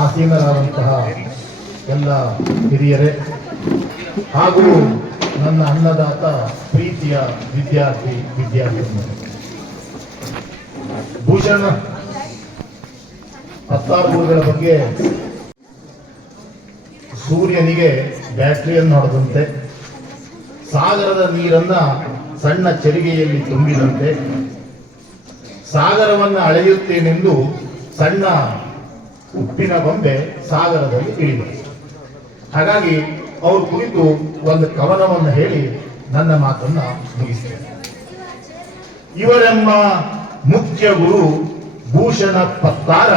ಆಸೀನರಾದಂತಹ ಎಲ್ಲ ಹಿರಿಯರೇ ಹಾಗೂ ನನ್ನ ಅನ್ನದಾತ ಪ್ರೀತಿಯ ವಿದ್ಯಾರ್ಥಿನಿಯರೇ, ಭೂಷಣ ಹತ್ತಾರುಗಳ ಬಗ್ಗೆ ಸೂರ್ಯನಿಗೆ ಬ್ಯಾಟರಿಯನ್ನು ಹೊಡೆದಂತೆ, ಸಾಗರದ ನೀರನ್ನ ಸಣ್ಣ ಚರಿಗೆಯಲ್ಲಿ ತುಂಬಿದಂತೆ, ಸಾಗರವನ್ನು ಅಳೆಯುತ್ತೇನೆಂದು ಸಣ್ಣ ಉಪ್ಪಿನ ಗೊಂಬೆ ಸಾಗರದಲ್ಲಿ ಇಳಿದೆ. ಹಾಗಾಗಿ ಅವ್ರ ಕುರಿತು ಒಂದು ಕವನವನ್ನು ಹೇಳಿ ನನ್ನ ಮಾತನ್ನ ಮುಗಿಸ್ತೇನೆ. ಇವರೆಮ್ಮ ಮುಖ್ಯ ಗುರು ಭೂಷಣ ಪತ್ತಾರ,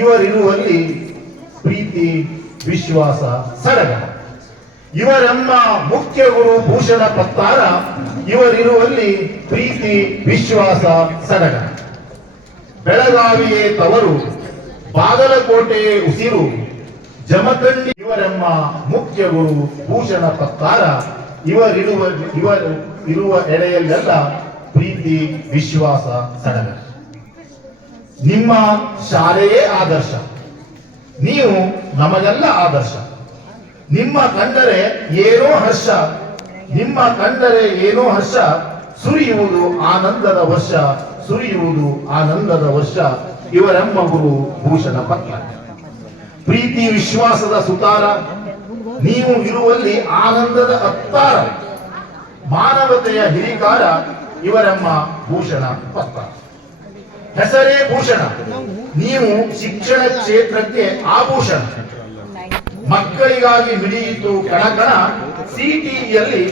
ಇವರಿರುವಲ್ಲಿ ಪ್ರೀತಿ ವಿಶ್ವಾಸ ಸಡಗರ. ಇವರೆಮ್ಮ ಮುಖ್ಯ ಗುರು ಭೂಷಣ ಪತ್ತಾರ, ಇವರಿರುವಲ್ಲಿ ಪ್ರೀತಿ ವಿಶ್ವಾಸ ಸಡಗರ. ಬೆಳಗಾವಿಯೇ ತವರು, ಬಾಗಲಕೋಟೆಯೇ ಉಸಿರು, ಜಮಖಂಡಿ ಇವರೆಮ್ಮ ಮುಖ್ಯ ಗುರು ಭೂಷಣ ಪತ್ತಾರ, ಇರುವ ಎಡೆಯಲ್ಲೆಲ್ಲ ಪ್ರೀತಿ ವಿಶ್ವಾಸ ಸಡಗರ. ನಿಮ್ಮ ಶಾಲೆಯೇ ಆದರ್ಶ, ನೀವು ನಮಗೆಲ್ಲ ಆದರ್ಶ. ನಿಮ್ಮ ಕಂಡರೆ ಏನೋ ಹರ್ಷ, ನಿಮ್ಮ ಕಂಡರೆ ಏನೋ ಹರ್ಷ, ಸುರಿಯುವುದು ಆನಂದದ ವರ್ಷ, ಸುರಿಯುವುದು ಆನಂದದ ವರ್ಷ. ಇವರೆಮ್ಮ ಗುರು ಭೂಷಣ ಪತ್ತಾರ, ಪ್ರೀತಿ ವಿಶ್ವಾಸದ ಸುತಾರ, ನೀವು ಇರುವಲ್ಲಿ ಆನಂದದ ಅತ್ತಾರ, ಮಾನವತೆಯ ಹಿರಿಕಾರ. ಇವರೆಮ್ಮ ಭೂಷಣ ಪತ್ತಾರ. ಹೆಸರೇ ಭೂಷಣ, ನೀವು ಶಿಕ್ಷಣ ಕ್ಷೇತ್ರಕ್ಕೆ ಆಭೂಷಣ. ಮಕ್ಕಳಿಗಾಗಿ ಮಿಡಿಯಿತು ಕಣಕಣ, ಸಿಟಿಇಯಲ್ಲಿ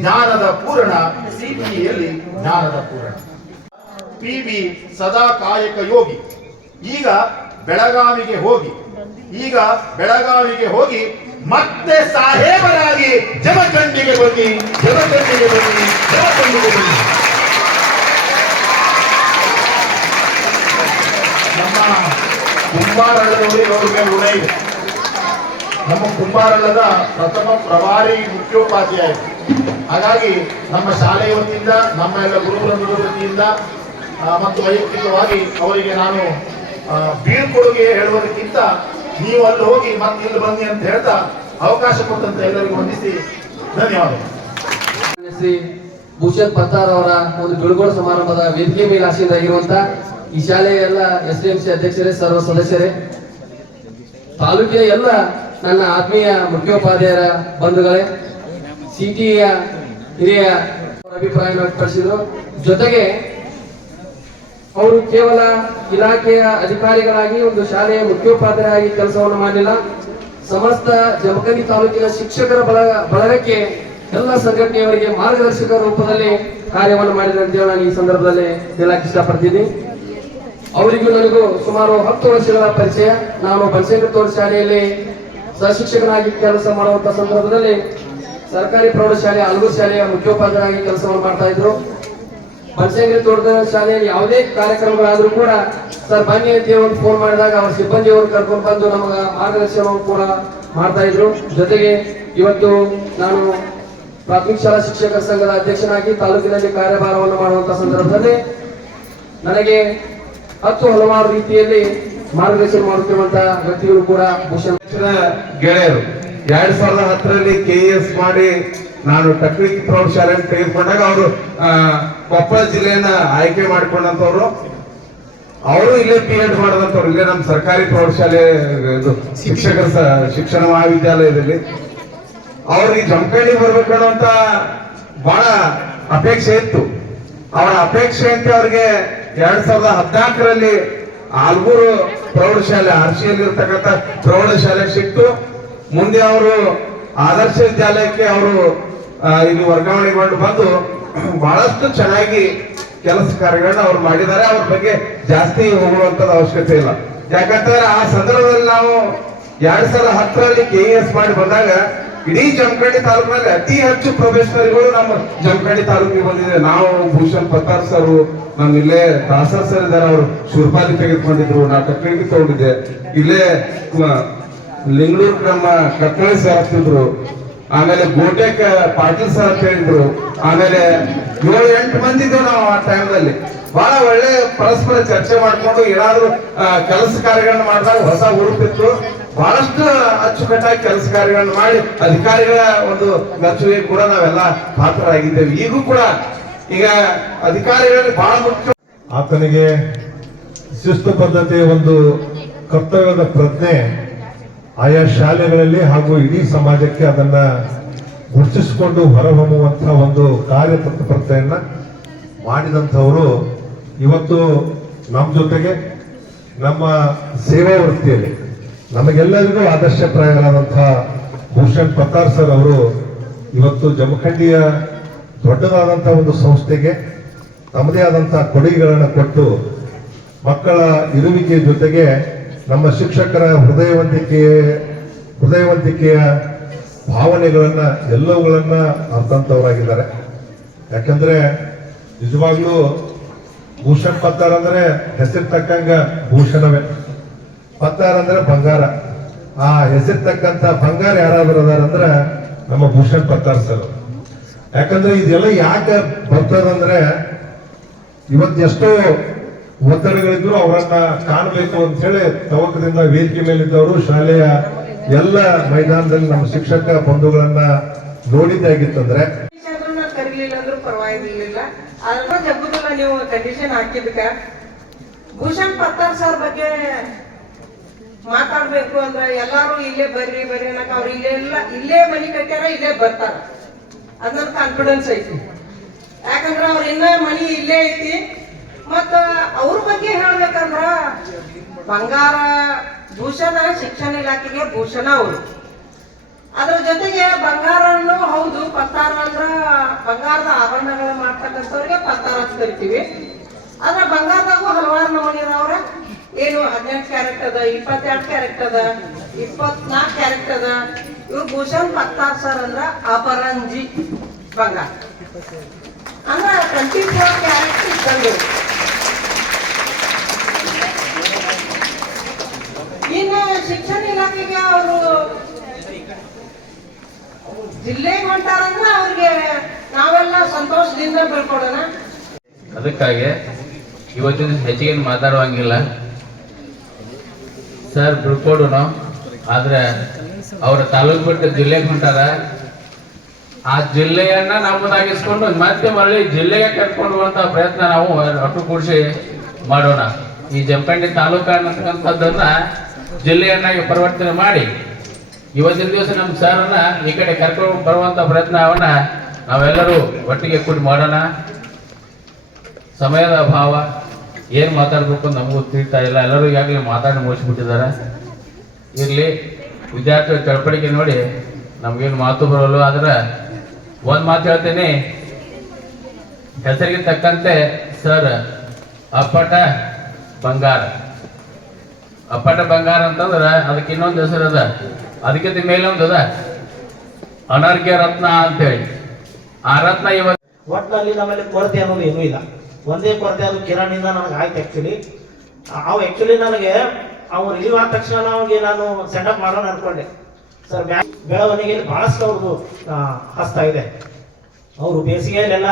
ಜ್ಞಾನದ ಪೂರ್ಣ, ಸಿಟಿಇಯಲ್ಲಿ ಜ್ಞಾನದ ಪೂರ್ಣ. PB ಸದಾ ಕಾಯಕ ಯೋಗಿ, ಈಗ ಬೆಳಗಾವಿಗೆ ಹೋಗಿ ಮತ್ತೆ ಸಾಹೇಬರಾಗಿ ಜಮಖಂಡಿಗೆ ಬನ್ನಿ. ನಮ್ಮ ಕುಂಬಾರಳ್ಳದವರಿಗೆ ಅವ್ರ ಮೇಲೆ ಋಣ ಇದೆ. ನಮ್ಮ ಕುಂಬಾರಳ್ಳದ ಪ್ರಥಮ ಪ್ರಭಾರಿ ಮುಖ್ಯೋಪಾಧ್ಯಾಯ. ಹಾಗಾಗಿ ನಮ್ಮ ಶಾಲೆಯ ವತಿಯಿಂದ, ನಮ್ಮ ಎಲ್ಲ ಗುರುವೃಂದದ ವತಿಯಿಂದ ಮತ್ತು ವೈಯಕ್ತಿಕವಾಗಿ ಅವರಿಗೆ ನಾನು ಬೀಳ್ಕೊಡುಗೆ ಹೇಳುವುದಕ್ಕಿಂತ ನೀವು ಅಲ್ಲಿ ಹೋಗಿ ಮತ್ತೆ ಇಲ್ಲಿ ಬನ್ನಿ ಅಂತ ಹೇಳ್ತಾ ಅವಕಾಶ ಕೊಟ್ಟಂತ ಎಲ್ಲರಿಗೂ ವಂದಿಸಿ ಧನ್ಯವಾದಗಳು. ಶ್ರೀ ಭೂಷಣ್ ಪತ್ತಾರ್ ಅವರ ಒಂದು ಬೀಳ್ಕೊಡು ಸಮಾರಂಭದ ವೇದಿಕೆ ಮೇಲೆ ಆಸೀನರಾಗಿರುವಂತ ಈ ಶಾಲೆಯ ಎಲ್ಲ SDMC ಅಧ್ಯಕ್ಷರೇ, ಸರ್ವ ಸದಸ್ಯರೇ, ತಾಲೂಕಿನ ಎಲ್ಲ ನನ್ನ ಆತ್ಮೀಯ ಮುಖ್ಯೋಪಾಧ್ಯಾಯರ ಬಂಧುಗಳೇ, ಸಿಟಿಯ ಹಿರಿಯ ಅಭಿಪ್ರಾಯವನ್ನು ವ್ಯಕ್ತಪಡಿಸಿದರು. ಜೊತೆಗೆ ಅವರು ಕೇವಲ ಇಲಾಖೆಯ ಅಧಿಕಾರಿಗಳಾಗಿ ಒಂದು ಶಾಲೆಯ ಮುಖ್ಯೋಪಾಧ್ಯಾಯರಾಗಿ ಕೆಲಸವನ್ನು ಮಾಡಲಿಲ್ಲ, ಸಮಸ್ತ ಜಮಖಂಡಿ ತಾಲೂಕಿನ ಶಿಕ್ಷಕರ ಬಳಗಕ್ಕೆ ಎಲ್ಲ ಸಂಘಟನೆಯವರಿಗೆ ಮಾರ್ಗದರ್ಶಕ ರೂಪದಲ್ಲಿ ಕಾರ್ಯವನ್ನು ಮಾಡಿದ್ದಾರೆ ಅಂತ ನಾನು ಈ ಸಂದರ್ಭದಲ್ಲಿ ಹೇಳಕ್ಕೆ ಇಷ್ಟಪಡ್ತೀನಿ. ಅವರಿಗೂ ನನಗೂ ಸುಮಾರು 10 ವರ್ಷಗಳ ಪರಿಚಯ. ನಾನು ಬನಶಂಕರಿ ತೋಟ ಶಾಲೆಯಲ್ಲಿ ಸಹಶಿಕ್ಷಕನಾಗಿ ಕೆಲಸ ಮಾಡುವಂತಹ ಸಂದರ್ಭದಲ್ಲಿ ಸರ್ಕಾರಿ ಪ್ರೌಢಶಾಲೆ ಅಲಗೂರು ಶಾಲೆಯ ಮುಖ್ಯೋಪಾಧ್ಯಾಯರಾಗಿ ಕೆಲಸವನ್ನು ಮಾಡ್ತಾ ಇದ್ರು. ಬನಶಂಕರಿ ತೋಟದ ಶಾಲೆಯಲ್ಲಿ ಯಾವುದೇ ಕಾರ್ಯಕ್ರಮಗಳಾದ್ರೂ ಕೂಡ ಸರ್ ಬನ್ನಿ ಅಂತ ಒಂದು ಫೋನ್ ಮಾಡಿದಾಗ ಅವರ ಸಿಬ್ಬಂದಿಯವರು ಕರ್ಕೊಂಡು ಬಂದು ನಮಗ ಮಾರ್ಗದರ್ಶನವನ್ನು ಕೂಡ ಮಾಡ್ತಾ ಇದ್ರು. ಜೊತೆಗೆ ಇವತ್ತು ನಾನು ಪ್ರಾಥಮಿಕ ಶಾಲಾ ಶಿಕ್ಷಕರ ಸಂಘದ ಅಧ್ಯಕ್ಷನಾಗಿ ತಾಲೂಕಿನಲ್ಲಿ ಕಾರ್ಯಭಾರವನ್ನು ಮಾಡುವಂತಹ ಸಂದರ್ಭದಲ್ಲಿ ನನಗೆ ಹಲವಾರು ರೀತಿಯಲ್ಲಿ ಮಾರ್ಗದರ್ಶನ ಮಾಡುತ್ತಿರುವಂತಹ ವ್ಯಕ್ತಿಗಳು ಕೂಡ ಭೂಷಣ್ ಗೆಳೆಯರು. 2010ರಲ್ಲಿ KES ಮಾಡಿ ನಾನು ಟೆಕ್ನಿಕ್ ಪ್ರೌಢಶಾಲೆ ತೆಗೆದುಕೊಂಡಾಗ ಅವರು ಕೊಪ್ಪಳ ಜಿಲ್ಲೆಯನ್ನ ಆಯ್ಕೆ ಮಾಡಿಕೊಂಡಂತವ್ರು. ಅವರು ಇಲ್ಲೇ PEd ಮಾಡಿದಂತವ್ರು, ಇಲ್ಲೇ ನಮ್ಮ ಸರ್ಕಾರಿ ಪ್ರೌಢಶಾಲೆ ಶಿಕ್ಷಕರ ಶಿಕ್ಷಣ ಮಹಾವಿದ್ಯಾಲಯದಲ್ಲಿ. ಅವ್ರಿಗೆ ಜಮಖಂಡಿ ಬರ್ಬೇಕನ್ನುವಂತ ಬಹಳ ಅಪೇಕ್ಷೆ ಇತ್ತು. ಅವರ ಅಪೇಕ್ಷೆಯಂತೆ ಅವರಿಗೆ 2014ರಲ್ಲಿ ಆಲ್ಗೂರು ಪ್ರೌಢಶಾಲೆ ಆರ್ಸಿಯಲ್ಲಿ ಇರ್ತಕ್ಕಂಥ ಪ್ರೌಢಶಾಲೆ ಸಿಕ್ತು. ಮುಂದೆ ಅವರು ಆದರ್ಶ ವಿದ್ಯಾಲಯಕ್ಕೆ ಅವರು ಇಲ್ಲಿ ವರ್ಗಾವಣೆಗೊಂಡು ಬಂದು ಬಹಳಷ್ಟು ಚೆನ್ನಾಗಿ ಕೆಲಸ ಕಾರ್ಯಗಳನ್ನ ಅವ್ರು ಮಾಡಿದ್ದಾರೆ. ಅವ್ರ ಬಗ್ಗೆ ಜಾಸ್ತಿ ಹೋಗುವಂತದ್ದು ಅವಶ್ಯಕತೆ ಇಲ್ಲ. ಯಾಕಂತಂದ್ರೆ ಆ ಸಂದರ್ಭದಲ್ಲಿ ನಾವು 2010ರಲ್ಲಿ KES ಮಾಡಿ ಬಂದಾಗ ಇಡೀ ಜಮಖಂಡಿ ತಾಲೂಕಿನಲ್ಲಿ ಅತಿ ಹೆಚ್ಚು ಪ್ರೊಫೆಷನಲ್ಗಳು ನಮ್ಮ ಜಮಖಂಡಿ ತಾಲೂಕಿಗೆ ಬಂದಿದೆ. ನಾವು ಭೂಷಣ್ ಪತ್ತಾರ್ ಸರ್, ನಮ್ಮ ಇಲ್ಲೇ ದಾಸರ್ ಸರ್ ಇದ್ದಾರೆ, ಅವರು ಶೂರ್ಪಾಲಿ ತೆಗೆದುಕೊಂಡಿದ್ರು, ನಾ ಕಕ್ಕಳಿಗೆ ತಗೊಂಡಿದ್ದೆ. ಇಲ್ಲೇ ಲಿಂಗಳೂರು ನಮ್ಮ ಕಕ್ಕಳಿ ಸರ್ ಆಗ್ತಿದ್ರು, ಆಮೇಲೆ ಗೋಟೆಕ್ ಪಾಟೀಲ್ ಸರ್ ಅಂತ ಹೇಳಿದ್ರು, ಆಮೇಲೆ 7-8 ಮಂದಿ ಇದ್ದೇವೆ ನಾವು ಆ ಟೈಮ್ನಲ್ಲಿ. ಬಹಳ ಒಳ್ಳೆ ಪರಸ್ಪರ ಚರ್ಚೆ ಮಾಡ್ಕೊಂಡು ಏನಾದ್ರು ಕೆಲಸ ಕಾರ್ಯಗಳನ್ನ ಮಾಡಿದಾಗ ಹೊಸ ಹುರುಪಿತ್ತು. ಬಹಳಷ್ಟು ಅಚ್ಚುಕಟ್ಟಾಗಿ ಕೆಲಸ ಕಾರ್ಯಗಳನ್ನ ಮಾಡಿ ಅಧಿಕಾರಿಗಳ ಒಂದು ಮೆಚ್ಚುಗೆ ಕೂಡ ನಾವೆಲ್ಲ ಪಾತ್ರರಾಗಿದ್ದೇವೆ. ಈಗೂ ಕೂಡ ಈಗ ಅಧಿಕಾರಿಗಳಿಗೆ ಬಹಳ ಮುಖ್ಯ. ಆತನಿಗೆ ಶಿಸ್ತು ಬದ್ಧತೆಯ ಒಂದು ಕರ್ತವ್ಯದ ಪ್ರಜ್ಞೆ ಆಯಾ ಶಾಲೆಗಳಲ್ಲಿ ಹಾಗೂ ಇಡೀ ಸಮಾಜಕ್ಕೆ ಅದನ್ನ ಗುರುತಿಸಿಕೊಂಡು ಹೊರಹೊಮ್ಮುವಂತಹ ಒಂದು ಕಾರ್ಯತತ್ಪರತೆಯನ್ನ ಮಾಡಿದಂಥವರು ಇವತ್ತು ನಮ್ಮ ಜೊತೆಗೆ ನಮ್ಮ ಸೇವಾ ವೃತ್ತಿಯಲ್ಲಿ ನಮಗೆಲ್ಲರಿಗೂ ಆದರ್ಶಪ್ರಾಯರಾದಂತಹ ಭೂಷಣ್ ಪತ್ತಾರ್ ಸರ್ ಅವರು ಇವತ್ತು ಜಮಖಂಡಿಯ ದೊಡ್ಡದಾದಂತಹ ಒಂದು ಸಂಸ್ಥೆಗೆ ತಮ್ಮದೇ ಆದಂತಹ ಕೊಡುಗೆಗಳನ್ನು ಕೊಟ್ಟು ಮಕ್ಕಳ ಇರುವಿಕೆ ಜೊತೆಗೆ ನಮ್ಮ ಶಿಕ್ಷಕರ ಹೃದಯವಂತಿಕೆಯ ಭಾವನೆಗಳನ್ನ ಎಲ್ಲವುಗಳನ್ನ ಅರ್ಥಂತವರಾಗಿದ್ದಾರೆ. ಯಾಕಂದ್ರೆ ನಿಜವಾಗ್ಲೂ ಭೂಷಣ್ ಪತ್ತಾರ್ ಅಂದ್ರೆ ಹೆಸರು ತಕ್ಕಂಗ ಭೂಷಣವೇ, ಪತ್ತಾರ್ ಅಂದ್ರೆ ಬಂಗಾರ. ಆ ಹೆಸರು ತಕ್ಕಂತ ಬಂಗಾರ ಯಾರಾದ್ರೂ ಅದಾರಂದ್ರ ನಮ್ಮ ಭೂಷಣ್ ಪತ್ತಾರ್ ಸರ್. ಯಾಕಂದ್ರೆ ಇದೆಲ್ಲ ಯಾಕೆ ಬರ್ತದಂದ್ರೆ ಇವತ್ತು ಎಷ್ಟೋ ಒತ್ತಡಗಳಿದ್ರು ಅವರನ್ನ ಕಾಣಬೇಕು ಅಂತ ಹೇಳಿ ತವಕದಿಂದ ವೇದಿಕೆ ಮೇಲಿದ್ದವರು ಶಾಲೆಯ ಎಲ್ಲ ಮೈದಾನದಲ್ಲಿ ನಮ್ಮ ಶಿಕ್ಷಕ ಬಂಧುಗಳನ್ನ ನೋಡಿದ್ದಾಗಿತ್ತಂದ್ರೆ ಕರೀಲಿಲ್ಲ ಅಂದ್ರೂ ಪರವಾಗಿರ್ಲಿಲ್ಲ. ಅದ್ರ ಜಗ್ಗುದಲ್ಲ ನೀವು ಕಂಡೀಷನ್ ಹಾಕಿದ್ಕ ಭೂಷಣ್ ಪತ್ತಾರ್ ಸರ್ ಬಗ್ಗೆ ಮಾತಾಡ್ಬೇಕು ಅಂದ್ರೆ ಎಲ್ಲಾರು ಇಲ್ಲೇ ಬರ್ರಿ ಅನ್ನಕ ಅವ್ರು ಇಲ್ಲೇ ಮನಿ ಕಟ್ಟ್ಯಾರ, ಇಲ್ಲೇ ಬರ್ತಾರ. ಅದ್ ನನ್ ಕಾನ್ಫಿಡೆನ್ಸ್ ಐತಿ. ಯಾಕಂದ್ರ ಅವ್ರ ಇನ್ನ ಮನಿ ಇಲ್ಲೇ ಐತಿ. ಮತ್ತ ಅವ್ರ ಬಗ್ಗೆ ಹೇಳ್ಬೇಕಂದ್ರ ಬಂಗಾರ ಭೂಷಣ ಶಿಕ್ಷಣ ಇಲಾಖೆಗೆ ಭೂಷಣ ಅವರು. ಅದ್ರ ಜೊತೆಗೆ ಬಂಗಾರನ್ನು ಹೌದು, ಪತ್ತಾರ ಅಂದ್ರ ಬಂಗಾರದ ಆಭರಣಗಳು ಮಾಡ್ತಕ್ಕಂಥವ್ರಿಗೆ ಪತ್ತಾರ ಅಂತ ಕರಿತೀವಿ. ಆದ್ರೆ ಬಂಗಾರದಾಗೂ ಹಲವಾರು ನಮೂನಿ ಅವ್ರ ಏನು 18 ಕ್ಯಾರೆಟ್ ಅದ, 22 ಕ್ಯಾರೆಟ್ ಅದ, 24 ಕ್ಯಾರೆಟ್ ಅದ. ಇವ್ರು ಭೂಷಣ್ ಪತ್ತಾರ್ ಸರ್ ಅಂದ್ರ ಅಪರಂಜಿ ಬಂಗಾರ ಅಂದ್ರ 24 ಕ್ಯಾರೆಟ್ ಇದ್ದಂಗೆ. ಇನ್ನು ಶಿಕ್ಷಣ ಇಲಾಖೆಗೆ ಅವರು ಜಿಲ್ಲೆಗೆ ಹೊಂಟಾರಂದ್ರೆ ಅವ್ರಿಗೆ ನಾವೆಲ್ಲ ಸಂತೋಷದಿಂದ ಬೀಳ್ಕೊಡೋಣ. ಅದಕ್ಕಾಗಿ ಇವತ್ತಿನ ಹೆಚ್ಚಿಗೆ ಮಾತಾಡುವಂಗಿಲ್ಲ. ಸರ್ ಬಿಡ್ಕೊಡೋಣ, ಆದ್ರೆ ಅವ್ರ ತಾಲೂಕು ಬಿಟ್ಟು ಜಿಲ್ಲೆಗೆ ಹೊಂಟಾರ. ಆ ಜಿಲ್ಲೆಯನ್ನ ನಮ್ಮದಾಗಿಸ್ಕೊಂಡು ಮತ್ತೆ ಮರಳಿ ಜಿಲ್ಲೆಗೆ ಕರ್ಕೊಂಡು ಹೋಗುವಂತ ಪ್ರಯತ್ನ ನಾವು ಒಟ್ಟು ಕೂಡಿಸಿ ಮಾಡೋಣ. ಈ ಜಮಖಂಡಿ ತಾಲೂಕು ಅನ್ನತಕ್ಕಂಥದ್ದನ್ನ ಜಿಲ್ಲೆಯನ್ನಾಗಿ ಪರಿವರ್ತನೆ ಮಾಡಿ ಇವತ್ತಿನ ದಿವಸ ನಮ್ಮ ಸರ್ನ ಈ ಕಡೆ ಕರ್ಕೊಂಡು ಬರುವಂತ ಪ್ರಯತ್ನವನ್ನ ನಾವೆಲ್ಲರೂ ಒಟ್ಟಿಗೆ ಕೂಡಿ ಮಾಡೋಣ. ಸಮಯದ ಅಭಾವ, ಏನ್ ಮಾತಾಡ್ಬೇಕು ನಮಗೂ ತಿಳಿತಾ ಇಲ್ಲ. ಎಲ್ಲರೂ ಈಗಾಗಲೇ ಮಾತಾಡಿ ಮುಗಿಸ್ಬಿಟ್ಟಿದ್ದಾರೆ. ಇರ್ಲಿ, ವಿದ್ಯಾರ್ಥಿಗಳ ಚಳಪಡಿಕೆ ನೋಡಿ ನಮ್ಗೇನು ಮಾತು ಬರೋಲ್ಲ. ಆದ್ರೆ ಒಂದ್ ಮಾತು ಹೇಳ್ತೇನೆ, ಹೆಸರಿಗೆ ತಕ್ಕಂತೆ ಸರ್ ಅಪ್ಪಟ ಬಂಗಾರ. ಅಪ್ಪಟ ಬಂಗಾರ ಅಂತಂದ್ರ ಅದಕ್ಕೆ ಇನ್ನೊಂದು ಹೆಸರು ಅದ, ಅದಕ್ಕಿಂತ ಮೇಲೆ ಒಂದು ಅದ ಅನರ್ಘ್ಯ ರತ್ನ ಅಂತೇಳಿ. ಆ ರತ್ನ ಇವತ್ತು ಒಟ್ಟಿನಲ್ಲಿ ನಮ್ಮಲ್ಲಿ ಕೊರತೆ ಅನ್ನೋದು ಏನೂ ಇಲ್ಲ. ಒಂದೇ ಕೊರತೆ, ಅದು ಕಿರಣಿಂದ ನನಗೆ ಆಯ್ತು. ಆಕ್ಚುಲಿ ನನಗೆ ಅವ್ರು ರಿಲೀವ್ ಆದ ತಕ್ಷಣ ಅವ್ರಿಗೆ ನಾನು ಸೆಟಪ್ ಮಾಡೋಣ ಅನ್ಕೊಂಡೆ. ಸರ್ ಬೆಳವಣಿಗೆಯಲ್ಲಿ ಬಹಳಷ್ಟು ಅವ್ರದ್ದು ಹಸ್ತ ಇದೆ. ಅವರು ಬೇಸಿಗೆಯಲ್ಲೆಲ್ಲ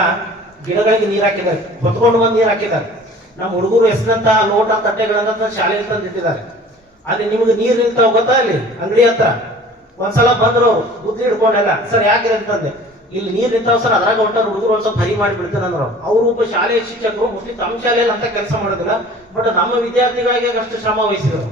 ಗಿಡಗಳಿಗೆ ನೀರು ಹಾಕಿದ್ದಾರೆ, ಹೊತ್ಕೊಂಡು ಬಂದು ನೀರು ಹಾಕಿದ್ದಾರೆ. ನಮ್ಮ ಹುಡುಗರು ಎಸೆದಂತ ಲೋಟ ತಟ್ಟೆಗಳನ್ನ ಶಾಲೆಯಲ್ಲಿ ತಂದಿಟ್ಟಿದ್ದಾರೆ. ಅಲ್ಲಿ ನಿಮ್ಗೆ ನೀರು ನಿಲ್ತಾವ ಗೊತ್ತಾ? ಅಲ್ಲಿ ಅಂಗಡಿ ಹತ್ರ ಒಂದ್ಸಲ ಬಂದ್ರು ಬುದ್ಧಿ ಹಿಡ್ಕೊಂಡೆಲ್ಲ, ಸರ್ ಯಾಕೆ ಅಂತಂದೆ. ಇಲ್ಲಿ ನೀರು ನಿಂತಾವ್ ಸರ್, ಅದ್ರಾಗ ಹೊಂಟಾರ ಹುಡುಗರು ಒಂದ್ ಸ್ವಲ್ಪ ಹರಿ ಮಾಡಿಬಿಡ್ತೇನೆ ಅಂದ್ರು. ಅವ್ರು ಒಬ್ಬ ಶಾಲೆಯ ಶಿಕ್ಷಕರು, ಮೋಸ್ಟ್ಲಿ ತಮ್ಮ ಶಾಲೆಯಲ್ಲಿ ಅಂತ ಕೆಲಸ ಮಾಡೋದಿಲ್ಲ, ಬಟ್ ನಮ್ಮ ವಿದ್ಯಾರ್ಥಿಗಳಿಗೆ ಅಷ್ಟು ಶ್ರಮ ವಹಿಸಿದರು.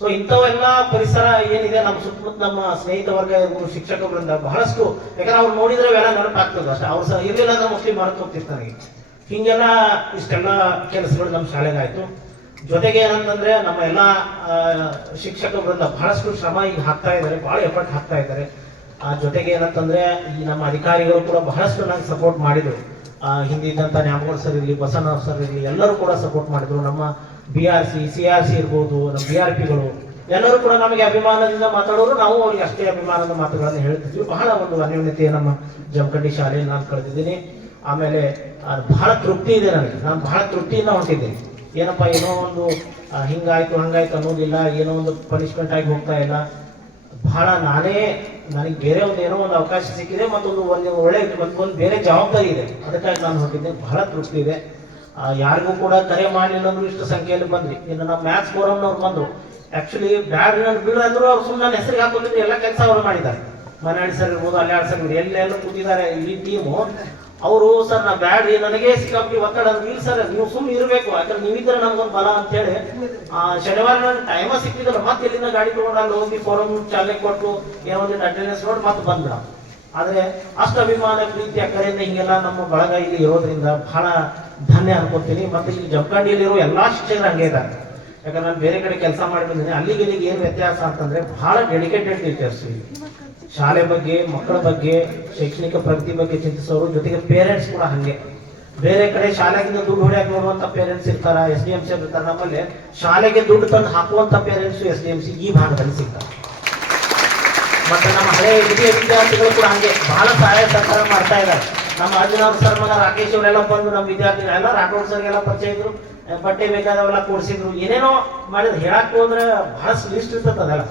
ಸೊ ಇಂಥವೆಲ್ಲ ಪರಿಸರ ಏನಿದೆ ನಮ್ಮ ಸುತ್ತಮುತ್ತ, ನಮ್ಮ ಸ್ನೇಹಿತ ವರ್ಗ ಇರ್ಬೋದು, ಶಿಕ್ಷಕರಿಂದ ಬಹಳಷ್ಟು, ಯಾಕಂದ್ರೆ ಅವ್ರು ನೋಡಿದ್ರೆ ಅವೆಲ್ಲ ನೆನಪಾಗ್ತದೆ ಅಷ್ಟೇ. ಅವ್ರು ಇರ್ಲಿಲ್ಲ ಅಂದ್ರೆ ಮೋಸ್ಟ್ಲಿ ಮರೆತು ಹೋಗ್ತಿತ್ತು ನನಗೆ. ಹೀಗೆಲ್ಲ ಇಷ್ಟೆಲ್ಲ ಕೆಲಸಗಳು ನಮ್ಮ ಶಾಲೆಗಾಯ್ತು. ಜೊತೆಗೆ ಏನಂತಂದ್ರೆ ನಮ್ಮ ಎಲ್ಲ ಶಿಕ್ಷಕ ವೃಂದ ಬಹಳಷ್ಟು ಶ್ರಮ ಈಗ ಹಾಕ್ತಾ ಇದ್ದಾರೆ, ಬಹಳ ಎಫರ್ಟ್ ಹಾಕ್ತಾ ಇದ್ದಾರೆ. ಜೊತೆಗೆ ಏನಂತಂದ್ರೆ ಈ ನಮ್ಮ ಅಧಿಕಾರಿಗಳು ಕೂಡ ಬಹಳಷ್ಟು ನಂಗೆ ಸಪೋರ್ಟ್ ಮಾಡಿದ್ರು. ಹಿಂದೆ ಇದ್ದಂಥ ನ್ಯಾಮಗೌಡ ಸರ್ ಇರಲಿ, ಬಸವಣ್ಣ ಸರ್ ಇರಲಿ, ಎಲ್ಲರೂ ಕೂಡ ಸಪೋರ್ಟ್ ಮಾಡಿದ್ರು. ನಮ್ಮ BRC CRC ಇರ್ಬೋದು, ನಮ್ಮ BRPಗಳು ಎಲ್ಲರೂ ಕೂಡ ನಮಗೆ ಅಭಿಮಾನದಿಂದ ಮಾತಾಡೋರು, ನಾವು ಅವ್ರಿಗೆ ಅಷ್ಟೇ ಅಭಿಮಾನದ ಮಾತುಗಳನ್ನು ಹೇಳ್ತಿದ್ವಿ. ಬಹಳ ಒಂದು ಅನ್ಯೋನ್ಯತೆ ನಮ್ಮ ಜಮಖಂಡಿ ಶಾಲೆಯಲ್ಲಿ ನಾನು ಕಳೆದಿದ್ದೀನಿ. ಆಮೇಲೆ ಬಹಳ ತೃಪ್ತಿ ಇದೆ ನನಗೆ, ನಾನು ಬಹಳ ತೃಪ್ತಿಯಿಂದ ಹೊಂಟಿದ್ದೀನಿ. ಏನಪ್ಪ ಏನೋ ಒಂದು ಹಿಂಗಾಯ್ತು ಹಂಗಾಯ್ತು ಅನ್ನೋದಿಲ್ಲ, ಏನೋ ಒಂದು ಪನಿಷ್ಮೆಂಟ್ ಆಗಿ ಹೋಗ್ತಾ ಇಲ್ಲ. ಬಹಳ ನನಗೆ ಬೇರೆ ಒಂದು ಏನೋ ಒಂದು ಅವಕಾಶ ಸಿಕ್ಕಿದೆ, ಮತ್ತೊಂದು ಒಳ್ಳೆ ಮತ್ತೊಂದು ಬೇರೆ ಜವಾಬ್ದಾರಿ ಇದೆ, ಅದಕ್ಕಾಗಿ ನಾನು ಹೊಂಟಿದ್ದೆ. ಬಹಳ ತೃಪ್ತಿ ಇದೆ. ಯಾರಿಗೂ ಕೂಡ ಕರೆ ಮಾಡಲಿಲ್ಲ ಅಂದ್ರು ಇಷ್ಟು ಸಂಖ್ಯೆಯಲ್ಲಿ ಬಂದ್ರಿ. ಇನ್ನು ನಮ್ಮ ಮ್ಯಾಥ್ಸ್ ಫೋರಮ್ನವ್ರು ಬಂದ್ರು. ಆಕ್ಚುಲಿ ಬ್ಯಾಡ್ ಬಿಡು ಅಂದ್ರು ಅವ್ರು ಸುಮ್ಮನೆ ನನ್ನ ಹೆಸರಿಗೆ ಹಾಕೊಂಡಿದ್ರು, ಎಲ್ಲ ಕೆಲಸ ಅವರು ಮಾಡಿದ್ದಾರೆ. ಮನಾಡಿ ಸರ್ ಇರ್ಬೋದು, ಅಲ್ಲಾಡ್ ಸರ್ ಇರ್ಬೋದು, ಎಲ್ಲೆಲ್ಲ ಕೂತಿದ್ದಾರೆ ಇಡೀ ಟೀಮು. ಅವರು ಸರ್ ನಾ ಬ್ಯಾಡ್ರಿ ನನಗೆ ಸಿಕ್ಕಾಪಿ ಒತ್ತಡ ಅಂದ್ರೆ, ಇಲ್ಲ ಸರ್ ನೀವು ಸುಮ್ಮನೆ ಇರಬೇಕು, ಯಾಕಂದ್ರೆ ನೀವಿದ್ರೆ ನಮ್ಗೊಂದು ಬಲ ಅಂತ ಹೇಳಿ ಶನಿವಾರ ನನಗೆ ಟೈಮ ಸಿಕ್ತಿದ್ದಲ್ಲ, ಮತ್ತೆ ಇಲ್ಲಿಂದ ಗಾಡಿ ತಗೊಂಡು ಅಲ್ಲಿ ಹೋಗಿ ಫೋರಮ್ ಚಾಲನೆ ಕೊಟ್ಟು ಏನೋ ಒಂದು ಅಟೆಂಡೆನ್ಸ್ ನೋಡಿ ಮತ್ತೆ ಬಂದ್ಬಿಡ. ಆದ್ರೆ ಅಷ್ಟು ಅಭಿಮಾನ ಪ್ರೀತಿ ಅಕ್ಕರಿಂದ ಹಿಂಗೆಲ್ಲ ನಮ್ಮ ಬಳಗ ಇಲ್ಲಿ ಇರೋದ್ರಿಂದ ಬಹಳ ಧನ್ಯ ಅನ್ಕೊತೀನಿ. ಮತ್ತೆ ಇಲ್ಲಿ ಜಮಖಂಡಿಯಲ್ಲಿರೋ ಎಲ್ಲಾ ಶಿಕ್ಷಕರು ಹಂಗೆ ಇದ್ದಾರೆ. ಯಾಕಂದ್ರೆ ನಾನು ಬೇರೆ ಕಡೆ ಕೆಲಸ ಮಾಡಿ ಬಂದಿದ್ದೀನಿ, ಅಲ್ಲಿಗೆ ಇಲ್ಲಿಗೆ ಏನು ವ್ಯತ್ಯಾಸ ಅಂತಂದ್ರೆ ಬಹಳ ಡೆಡಿಕೇಟೆಡ್ ಟೀಚರ್ಸ್ ಇಲ್ಲಿ. ಶಾಲೆ ಬಗ್ಗೆ, ಮಕ್ಕಳ ಬಗ್ಗೆ, ಶೈಕ್ಷಣಿಕ ಪ್ರಗತಿ ಬಗ್ಗೆ ಚಿಂತಿಸೋರು. ಜೊತೆಗೆ ಪೇರೆಂಟ್ಸ್ ಕೂಡ ಹಂಗೆ. ಬೇರೆ ಕಡೆ ಶಾಲೆಗಿಂದ ದುಡ್ಡು ಹೊಡೆಯಕ್ಕೆ ನೋಡುವಂತ ಪೇರೆಂಟ್ಸ್ ಇರ್ತಾರ, SDMC ಇರ್ತಾರೆ. ನಮ್ಮಲ್ಲಿ ಶಾಲೆಗೆ ದುಡ್ಡು ತಂದು ಹಾಕುವಂತ ಪೇರೆಂಟ್ಸ್ SDMC ಈ ಭಾಗದಲ್ಲಿ ಸಿಗ್ತಾರೆ. ಮತ್ತೆ ನಮ್ಮ ಹಳೆಯ ಹಿರಿಯ ವಿದ್ಯಾರ್ಥಿಗಳು ಕೂಡ ಹಂಗೆ ಬಹಳ ಸಹಾಯ ಸಹಕಾರ ಮಾಡ್ತಾ ಇದ್ದಾರೆ. ನಮ್ಮ ಅರ್ಜುನವ್ರ ಸರ್ ಮಗ ರಾಕೇಶ್ ಅವರೆಲ್ಲ ಬಂದು ನಮ್ಮ ವಿದ್ಯಾರ್ಥಿಗಳೆಲ್ಲ ರಾಠೋಡ್ ಸರ್ಗೆಲ್ಲ ಪರಿಚಯ ಇದ್ರು, ಬಟ್ಟೆ ಬೇಕಾದವೆಲ್ಲ ಕೊಡಿಸಿದ್ರು, ಏನೇನೋ ಮಾಡಿದ್ರು. ಹೇಳಕ್ ಹೋದ್ರೆ ಬಹಳ ಲಿಸ್ಟ್ ಇರ್ತದೆ ಅದೆಲ್ಲ.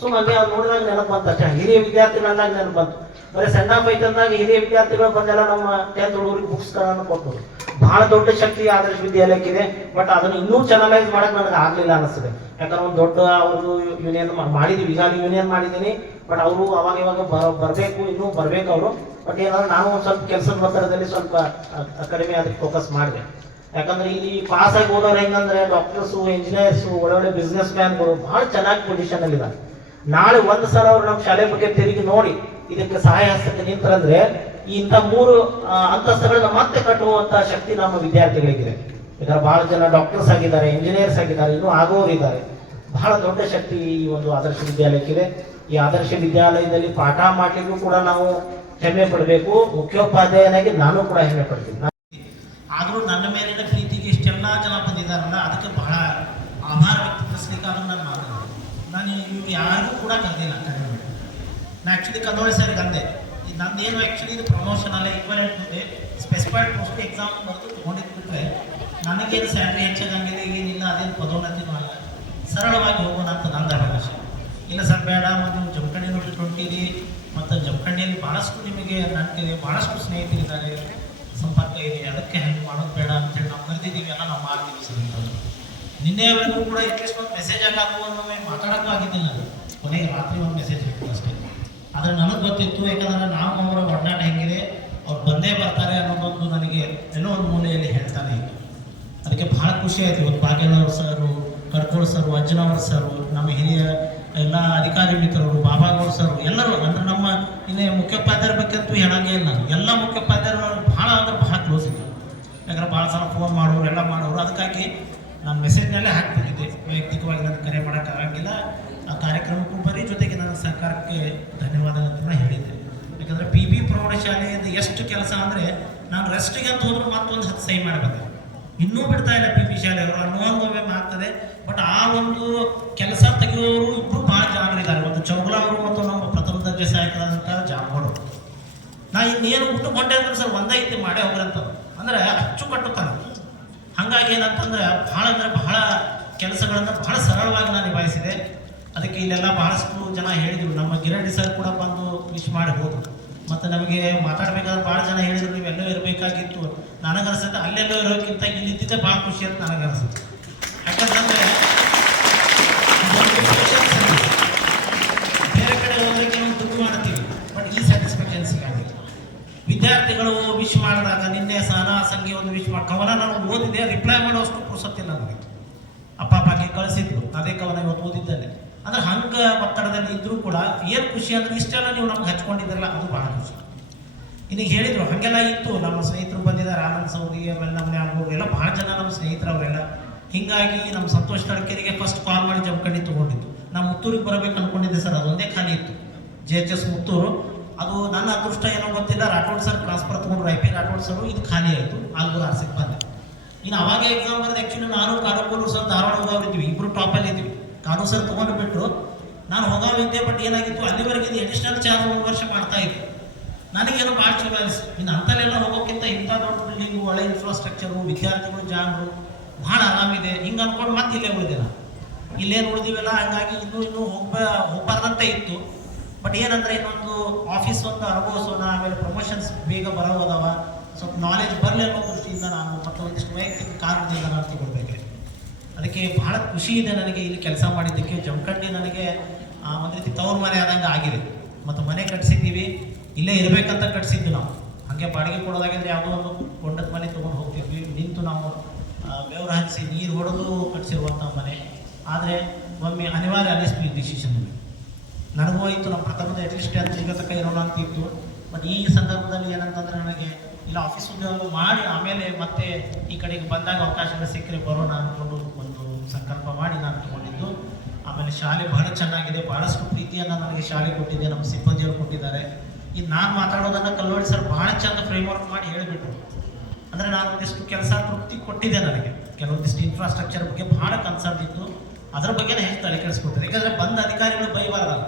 ಸುಮ್ಮನೆ ಅವ್ರು ನೋಡಿದಾಗ ನೆನಪು ಬಂತು ಅಷ್ಟೇ. ಹಿರಿಯ ವಿದ್ಯಾರ್ಥಿಗಳಂದಾಗ ನೆನಪು ಬಂತು. ಬರೀ ಸಣ್ಣ ಅಂದಾಗ ಹಿರಿಯ ವಿದ್ಯಾರ್ಥಿಗಳು ಬಂದೆಲ್ಲ ನಮ್ಮ 10th ಹುಡುಗರಿಗೆ ಬುಕ್ಸ್ಗಳನ್ನು ಕೊಟ್ಟರು. ಬಹಳ ದೊಡ್ಡ ಶಕ್ತಿ ಆದರ್ಶ ವಿದ್ಯಾಲಯಕ್ಕಿದೆ. ಬಟ್ ಅದನ್ನು ಇನ್ನೂ ಚಾನಲೈಸ್ ಮಾಡಕ್ ನನಗೆ ಆಗ್ಲಿಲ್ಲ ಅನಿಸ್ತದೆ. ಯಾಕಂದ್ರೆ ಒಂದು ದೊಡ್ಡ ಅವ್ರದ್ದು ಯೂನಿಯನ್ ಮಾಡಿದೀವಿ, ಈಗಾಗಲೇ ಯೂನಿಯನ್ ಮಾಡಿದ್ದೀನಿ. ಬಟ್ ಅವರು ಅವಾಗ ಇವಾಗ ಬರಬೇಕು, ಇನ್ನೂ ಬರ್ಬೇಕು ಅವರು. ಬಟ್ ಏನಾದ್ರು ನಾನು ಒಂದು ಸ್ವಲ್ಪ ಕೆಲಸದ ಒತ್ತಡದಲ್ಲಿ ಸ್ವಲ್ಪ ಕಡಿಮೆ ಅದಕ್ಕೆ ಫೋಕಸ್ ಮಾಡಿದೆ. ಯಾಕಂದ್ರೆ ಇಲ್ಲಿ ಪಾಸ್ ಆಗಿ ಹೋದವ್ರು ಹೆಂಗಂದ್ರೆ ಡಾಕ್ಟರ್ಸು, ಇಂಜಿನಿಯರ್ಸು, ಒಳ್ಳೊಳ್ಳೆ ಬಿಸ್ನೆಸ್ ಮ್ಯಾನ್ಗಳು ಬಹಳ ಚೆನ್ನಾಗಿ ಪೊಸಿಷನ್ ಅಲ್ಲಿ ಇದ್ದಾರೆ. ನಾಳೆ ಒಂದು ಸಲ ಅವ್ರು ನಮ್ಮ ಶಾಲೆ ಬಗ್ಗೆ ತಿರುಗಿ ನೋಡಿ ಇದಕ್ಕೆ ಸಹಾಯ ಹಸ್ತಕ್ಕೆ ನಿಂತರಂದ್ರೆ ಇಂಥ 3 ಅಂತಸ್ತುಗಳನ್ನ ಮತ್ತೆ ಕಟ್ಟುವಂತ ಶಕ್ತಿ ನಮ್ಮ ವಿದ್ಯಾರ್ಥಿಗಳಿಗಿದೆ. ಯಾಕಂದ್ರೆ ಬಹಳ ಜನ ಡಾಕ್ಟರ್ಸ್ ಆಗಿದ್ದಾರೆ, ಇಂಜಿನಿಯರ್ಸ್ ಆಗಿದ್ದಾರೆ, ಇನ್ನೂ ಆಗೋರು ಇದ್ದಾರೆ. ಬಹಳ ದೊಡ್ಡ ಶಕ್ತಿ ಈ ಒಂದು ಆದರ್ಶ ವಿದ್ಯಾಲಯಕ್ಕಿದೆ. ಈ ಆದರ್ಶ ವಿದ್ಯಾಲಯದಲ್ಲಿ ಪಾಠ ಮಾಡ್ಲಿಕ್ಕೂ ಕೂಡ ನಾವು ಹೆಮ್ಮೆ ಪಡಬೇಕು. ಮುಖ್ಯೋಪಾಧ್ಯಾಯನಾಗಿ ನಾನು ಕೂಡ ಹೆಮ್ಮೆ ಪಡ್ತೀನಿ. ಆದರೂ ನನ್ನ ಮೇಲಿನ ಪ್ರೀತಿಗೆ ಇಷ್ಟೆಲ್ಲ ಜನ ಬಂದಿದ್ದಾರಲ್ಲ, ಅದಕ್ಕೆ ಬಹಳ ಆಭಾರ ವ್ಯಕ್ತಪಡಿಸ್ಲಿಕ್ಕೆ ಅದನ್ನು ನಾನು ಮಾಡಿದೆ. ನಾನು ಇವ್ರು ಯಾರಿಗೂ ಕೂಡ ಕರೆದಿಲ್ಲ. ನಾನು ಆ್ಯಕ್ಚುಲಿ ಕಂದೋಳಿ ಸರ್ಗೆ ಅಂದೆ, ಇದು ನಂದೇನು ಆ್ಯಕ್ಚುಲಿ ಇದು ಪ್ರಮೋಷನ್ ಅಲ್ಲ, ಈಕ್ವಲೆಂಟ್ ಮುಂದೆ ಸ್ಪೆಸಿಫೈಡ್ ಪೋಸ್ಟ್ ಎಕ್ಸಾಮ್ ಬರೆದು ತೊಗೊಂಡಿದ್ದು ಬಿಟ್ಟರೆ ನನಗೇನು ಸ್ಯಾಲ್ರಿ ಹೆಚ್ಚಾಗಂಗಿದೆ, ಏನಿಲ್ಲ, ಅದೇನು ಪದೋನ್ನತಿನೂ ಅಲ್ಲ, ಸರಳವಾಗಿ ಹೋಗೋಣ ಅಂತ ನಂದು ಅಭಿಲಾಷೆ. ಇಲ್ಲ ಸರ್ ಬೇಡ, ಮತ್ತು ನೀವು ಜಮಖಂಡಿ ನೋಡಿ ಹೊಂಟಿರಿ, ಮತ್ತು ಜಮಖಂಡಿಯಲ್ಲಿ ಭಾಳಷ್ಟು ನಿಮಗೆ ನನಗೆ ಭಾಳಷ್ಟು ಸ್ನೇಹಿತರಿದ್ದಾರೆ, ಸಂಪರ್ಕ ಇದೆ, ಅದಕ್ಕೆ ಹೆಲ್ಪ್ ಮಾಡೋದು ಬೇಡ ಅಂತೇಳಿ ನಾವು ಕರೆದಿದ್ದೀವಿ, ಎಲ್ಲ ನಾವು ಮಾಡ್ತೀವಿ ಸರ್ ಅಂತ. ನಿನ್ನೆವರೆಗೂ ಕೂಡ ಅಟ್ಲೀಸ್ಟ್ ಒಂದು ಮೆಸೇಜ್ ಹಾಕೋ ಒಮ್ಮೆ ಮಾತಾಡೋಕ್ಕೂ ಆಗಿದ್ದಿಲ್ಲ. ಕೊನೆಗೆ ರಾತ್ರಿ ಒಂದು ಮೆಸೇಜ್ ಹಾಕಿದ್ದು ಅಷ್ಟೇ. ಆದರೆ ನನಗೆ ಗೊತ್ತಿತ್ತು, ಯಾಕಂದರೆ ನಾವು ಅವರ ಒಡನಾಟ ಹೆಂಗಿದೆ, ಅವ್ರು ಬಂದೇ ಬರ್ತಾರೆ ಅನ್ನೋದೊಂದು ನನಗೆ ಎಲ್ಲೋ ಒಂದು ಮೂಲೆಯಲ್ಲಿ ಹೇಳ್ತಾನೆ ಇತ್ತು. ಅದಕ್ಕೆ ಭಾಳ ಖುಷಿ ಆಯಿತು. ಇವತ್ತು ಭಾಗ್ಯನವ್ರ ಸರು, ಕಡ್ಕೋಳ್ ಸರು, ಅಜ್ಜನವ್ರ ಸರು, ನಮ್ಮ ಹಿರಿಯ ಎಲ್ಲ ಅಧಿಕಾರಿ ಮಿತ್ರರು, ಬಾಬಾಗೌಡ ಸರು, ಎಲ್ಲರೂ ಅಂದರೆ ನಮ್ಮ ಇನ್ನೇ ಮುಖ್ಯೋಪಾಧ್ಯಾಯರ ಬಗ್ಗೆ ಅಂತೂ ಹೇಳಂಗೇ ಇಲ್ಲ. ಎಲ್ಲ ಮುಖ್ಯೋಪಾಧ್ಯಾಯರು ನನಗೆ ಭಾಳ ಅಂದ್ರೆ ಭಾಳ ಕ್ಲೋಸ್ ಇತ್ತು. ಯಾಕಂದ್ರೆ ಭಾಳ ಸಲ ಫೋನ್ ಮಾಡೋರು, ಎಲ್ಲ ಮಾಡೋರು. ಅದಕ್ಕಾಗಿ ನಾನು ಮೆಸೇಜ್ನಲ್ಲೇ ಹಾಕ್ಬಿಟ್ಟಿದ್ದೆ, ವೈಯಕ್ತಿಕವಾಗಿ ನನಗೆ ಕರೆ ಮಾಡೋಕ್ಕಾಗಂಗಿಲ್ಲ, ಆ ಕಾರ್ಯಕ್ರಮಕ್ಕೂ ಬರೀ, ಜೊತೆಗೆ ನನ್ನ ಸರ್ಕಾರಕ್ಕೆ ಧನ್ಯವಾದಗಳನ್ನು ಹೇಳಿದ್ದೆ. ಯಾಕಂದರೆ PB ಪ್ರೌಢಶಾಲೆಯಿಂದ ಎಷ್ಟು ಕೆಲಸ ಅಂದರೆ ನಾನು ರೆಸ್ಟಿಗೆ ಅಂತ ಹೋದ್ರು ಮತ್ತೊಂದು 10 ಸಹಿ ಮಾಡಿ ಬಂದೆ. ಇನ್ನೂ ಬಿಡ್ತಾ ಇಲ್ಲ PB ಶಾಲೆಯವರು, ಅನ್ನುವಂಗೆ ಆಗ್ತದೆ. ಬಟ್ ಆ ಒಂದು ಕೆಲಸ ತೆಗೆಯೋರು ಇಬ್ಬರು ಭಾಳ ಜನರಿದ್ದಾರೆ. ಒಂದು ಚೌಗಲ ಅವರು ಮತ್ತು ನಮ್ಮ ಪ್ರಥಮ ದರ್ಜೆ ಸಹಾಯಕರಾದಂಥ ಜಾಮಗೋಡು. ನಾ ಇನ್ನೇನು ಉಟ್ಟುಕೊಂಡೆ ಅಂದ್ರೆ ಸರ್ ಒಂದೇ ಐತಿ ಮಾಡೇ ಹೋಗ್ರಂತ ಅಂದರೆ ಅಚ್ಚುಕಟ್ಟುತ್ತಾನೆ. ಹಾಗಾಗಿ ಏನಂತಂದ್ರೆ ಬಹಳ ಕೆಲಸಗಳನ್ನು ಬಹಳ ಸರಳವಾಗಿ ನಾನು ನಿಭಾಯಿಸಿದೆ. ಅದಕ್ಕೆ ಇಲ್ಲೆಲ್ಲ ಬಹಳಷ್ಟು ಜನ ಹೇಳಿದರು. ನಮ್ಮ ಗಿರಣಿ ಸರ್ ಕೂಡ ಬಂದು ವಿಶ್ ಮಾಡಿ ಹೋದರು. ಮತ್ತು ನಮಗೆ ಮಾತಾಡಬೇಕಾದ್ರೆ ಭಾಳ ಜನ ಹೇಳಿದರು, ನೀವೆಲ್ಲೋ ಇರಬೇಕಾಗಿತ್ತು. ನನಗನ್ಸುತ್ತೆ ಅಲ್ಲೆಲ್ಲೋ ಇರೋಕ್ಕಿಂತ ಇಲ್ಲಿದ್ದಿದ್ದೆ ಭಾಳ ಖುಷಿ ಅಂತ ನನಗನ್ಸುತ್ತೆ. ಯಾಕಂತಂದರೆ ಬೇರೆ ಕಡೆ ಹೋದ್ರೆ ಕೆಲವೊಂದು ದುಡ್ಡು ಮಾಡ್ತೀವಿ, ಬಟ್ ಈ ಸ್ಯಾಟಿಸ್ಫ್ಯಾಕ್ಷನ್ ಸಿಗಂಗಿಲ್ಲ. ವಿದ್ಯಾರ್ಥಿಗಳು ವಿಶ್ ಮಾಡಿದಾಗ ನಿನ್ನೆ ಸಹನಾ ಸಂಘಿ ಒಂದು ವಿಶ್ ಮಾಡಿ ಕವನ ನಾನು ಓದಿದೆ, ರಿಪ್ಲೈ ಮಾಡೋಷ್ಟು ಪುರ್ಸತ್ತಿಲ್ಲ ನನಗೆ. ಅಪ್ಪ ಅಪ್ಪಗೆ ಕಳಿಸಿದ್ರು, ಅದೇ ಕವನ ಇವತ್ತು ಓದಿದ್ದೇನೆ. ಅಂದ್ರೆ ಹಂಗೆ ಒತ್ತಡದಲ್ಲಿ ಇದ್ರೂ ಕೂಡ ಏನು ಖುಷಿ ಅಂದರೆ ಇಷ್ಟೆಲ್ಲ ನೀವು ನಮ್ಗೆ ಹಚ್ಕೊಂಡಿದ್ರಲ್ಲ, ಅದು ಭಾಳ ಖುಷಿ. ಇನ್ನೀಗ ಹೇಳಿದ್ರು ಹಾಗೆಲ್ಲ ಇತ್ತು. ನಮ್ಮ ಸ್ನೇಹಿತರು ಬಂದಿದ್ದಾರೆ, ಆನಂದ್ ಸೌದಿ, ಆಮೇಲೆ ನಮ್ಮ ನ್ಯಾಮೂರು ಎಲ್ಲ ಭಾಳ ಜನ ನಮ್ಮ ಸ್ನೇಹಿತರು ಅವರೆಲ್ಲ. ಹೀಗಾಗಿ ನಮ್ಮ ಸಂತೋಷ್ ತಡಕೇರಿಗೆ ಫಸ್ಟ್ ಕಾಲ್ ಮಾಡಿ ಜಮಖಂಡಿ ತೊಗೊಂಡಿದ್ದು. ನಾವು ಮುತ್ತೂರಿಗೆ ಬರಬೇಕು ಅನ್ಕೊಂಡಿದ್ದೆ ಸರ್, ಅದೊಂದೇ ಖಾಲಿ ಇತ್ತು, JHS ಮುತ್ತೂರು. ಅದು ನನ್ನ ಅದೃಷ್ಟ ಏನೋ ಗೊತ್ತಿಲ್ಲ, ರಾಠೋಡ್ ಸರ್ ಟ್ರಾನ್ಸ್ಫರ್ ತೊಗೊಂಡ್ರು, IP ರಾಠೋಡ್ ಸರ್, ಇದು ಖಾಲಿ ಆಯಿತು, ಆಲ್ಗೂರು ಆರ್ಸಿಗೆ ಬಂದೆ. ಇನ್ನು ಅವಾಗ ಎಕ್ಸಾಮ್ ಬರೆದು ಆ್ಯಕ್ಚುಲಿ ನಾನು ಕಾನೂರು ಸರ್ ಧಾರವಾಡ ಹೋಗೋರಿದ್ವಿ, ಇಬ್ಬರು ಟಾಪಲ್ಲಿ ಇದ್ವಿ. ಕಾನೂರು ಸರ್ ತೊಗೊಂಡು ಬಿಟ್ಟರು, ನಾನು ಹೋಗೋವಿದ್ದೆ. ಬಟ್ ಏನಾಗಿತ್ತು, ಅಲ್ಲಿವರೆಗೆ ಇದು ಅಡಿಷನಲ್ ಚಾರ್ಜ್ 1 ವರ್ಷ ಮಾಡ್ತಾ ಇತ್ತು. ನನಗೇನೋ ಭಾಳ ಚಲೋ ಅನಿಸ್ತು. ಇನ್ನು ಅಂತಲ್ಲೆಲ್ಲ ಹೋಗೋಕ್ಕಿಂತ ಇಂಥ ದೊಡ್ಡ ಬಿಲ್ಡಿಂಗು, ಒಳ್ಳೆ ಇನ್ಫ್ರಾಸ್ಟ್ರಕ್ಚರು, ವಿದ್ಯಾರ್ಥಿಗಳು ಜಾಣರು, ಭಾಳ ಆರಾಮಿದೆ ಹಿಂಗೆ ಅನ್ಕೊಂಡು ಮತ್ತೆ ಇಲ್ಲೇ ಉಳಿದೆ ನಾನು. ಇಲ್ಲೇನು ಉಳಿದಿವೆಲ್ಲ, ಹಂಗಾಗಿ ಇನ್ನೂ ಹೋಗ್ಬಾರ್ದಂತೆ ಇತ್ತು. ಬಟ್ ಏನಂದರೆ ಇನ್ನೊಂದು ಆಫೀಸ್ ಒಂದು ಅನುಭವಿಸೋಣ, ಆಮೇಲೆ ಪ್ರಮೋಷನ್ಸ್ ಬೇಗ ಬರೋದವ, ಸ್ವಲ್ಪ ನಾಲೆಜ್ ಬರಲಿ ಅನ್ನೋ ದೃಷ್ಟಿಯಿಂದ ನಾನು ಮತ್ತು ಒಂದಿಷ್ಟು ವೈಯಕ್ತಿಕ ಕಾರಣದಿಂದ ನಾನು ತಗೊಳ್ಬೇಕು. ಅದಕ್ಕೆ ಬಹಳ ಖುಷಿ ಇದೆ ನನಗೆ ಇಲ್ಲಿ ಕೆಲಸ ಮಾಡಿದ್ದಕ್ಕೆ. ಜಮಖಂಡಿ ನನಗೆ ಒಂದು ರೀತಿ ತವ್ರ ಮನೆ ಆದಂಗೆ ಆಗಿದೆ. ಮತ್ತು ಮನೆ ಕಟ್ಸಿದ್ದೀವಿ, ಇಲ್ಲೇ ಇರಬೇಕಂತ ಕಟ್ಸಿದ್ದು ನಾವು. ಹಾಗೆ ಬಾಡಿಗೆ ಕೊಡೋದಾಗಿದ್ರೆ ಯಾವುದೋ ಒಂದು ಕೊಂಡದ ಮನೆ ತೊಗೊಂಡು ಹೋಗ್ತಿದ್ವಿ, ನಿಂತು ನಾವು ಬೆವರು ಹಂಚಿಸಿ ನೀರು ಹೊಡೆದು ಕಟ್ಸಿರುವಂಥ ಮನೆ. ಆದರೆ ಒಮ್ಮೆ ಅನಿವಾರ್ಯ ಅನ್ನಿಸ್ತು ಈ ಡಿಸಿಷನ್. ನನಗೂ ಆಯಿತು, ನಮ್ಮ ಪ್ರಥಮದ ಅಟ್ಲೀಸ್ಟ್ ಅದು ಸಿಗತಕ್ಕ ಇರೋಣ ಅಂತ ಇತ್ತು. ಬಟ್ ಈ ಸಂದರ್ಭದಲ್ಲಿ ಏನಂತಂದರೆ ನನಗೆ ಇಲ್ಲ ಆಫೀಸ್ ಉದ್ಯೋಗ ಮಾಡಿ ಆಮೇಲೆ ಮತ್ತೆ ಈ ಕಡೆಗೆ ಬಂದಾಗ ಅವಕಾಶಗಳು ಸಿಕ್ಕರೆ ಬರೋಣ ಅಂದ್ಕೊಂಡು ಒಂದು ಸಂಕಲ್ಪ ಮಾಡಿ ನಾನು ತಗೊಂಡಿದ್ದು. ಆಮೇಲೆ ಶಾಲೆ ಬಹಳ ಚೆನ್ನಾಗಿದೆ, ಭಾಳಷ್ಟು ಪ್ರೀತಿಯನ್ನು ನನಗೆ ಶಾಲೆ ಕೊಟ್ಟಿದೆ, ನಮ್ಮ ಸಿಬ್ಬಂದಿಯವರು ಕೊಟ್ಟಿದ್ದಾರೆ. ಇದು ನಾನು ಮಾತಾಡೋದನ್ನು ಕಲ್ಲೋಳಿ ಸರ್ ಭಾಳ ಚೆಂದ ಫ್ರೇಮ್ವರ್ಕ್ ಮಾಡಿ ಹೇಳಿಬಿಟ್ರು. ಅಂದರೆ ನಾನು ಒಂದಿಷ್ಟು ಕೆಲಸ ತೃಪ್ತಿ ಕೊಟ್ಟಿದ್ದೆ, ನನಗೆ ಕೆಲವೊಂದಿಷ್ಟು ಇನ್ಫ್ರಾಸ್ಟ್ರಕ್ಚರ್ ಬಗ್ಗೆ ಭಾಳ ಕನ್ಸರ್ನ್ ಇತ್ತು, ಅದ್ರ ಬಗ್ಗೆನೇ ಹೆಚ್ಚು ತಲೆ ಕೆಡಿಸ್ಕೊಡ್ತಾರೆ. ಯಾಕಂದರೆ ಬಂದ ಅಧಿಕಾರಿಗಳು ಬೈಬಾರ್ದಲ್ಲ,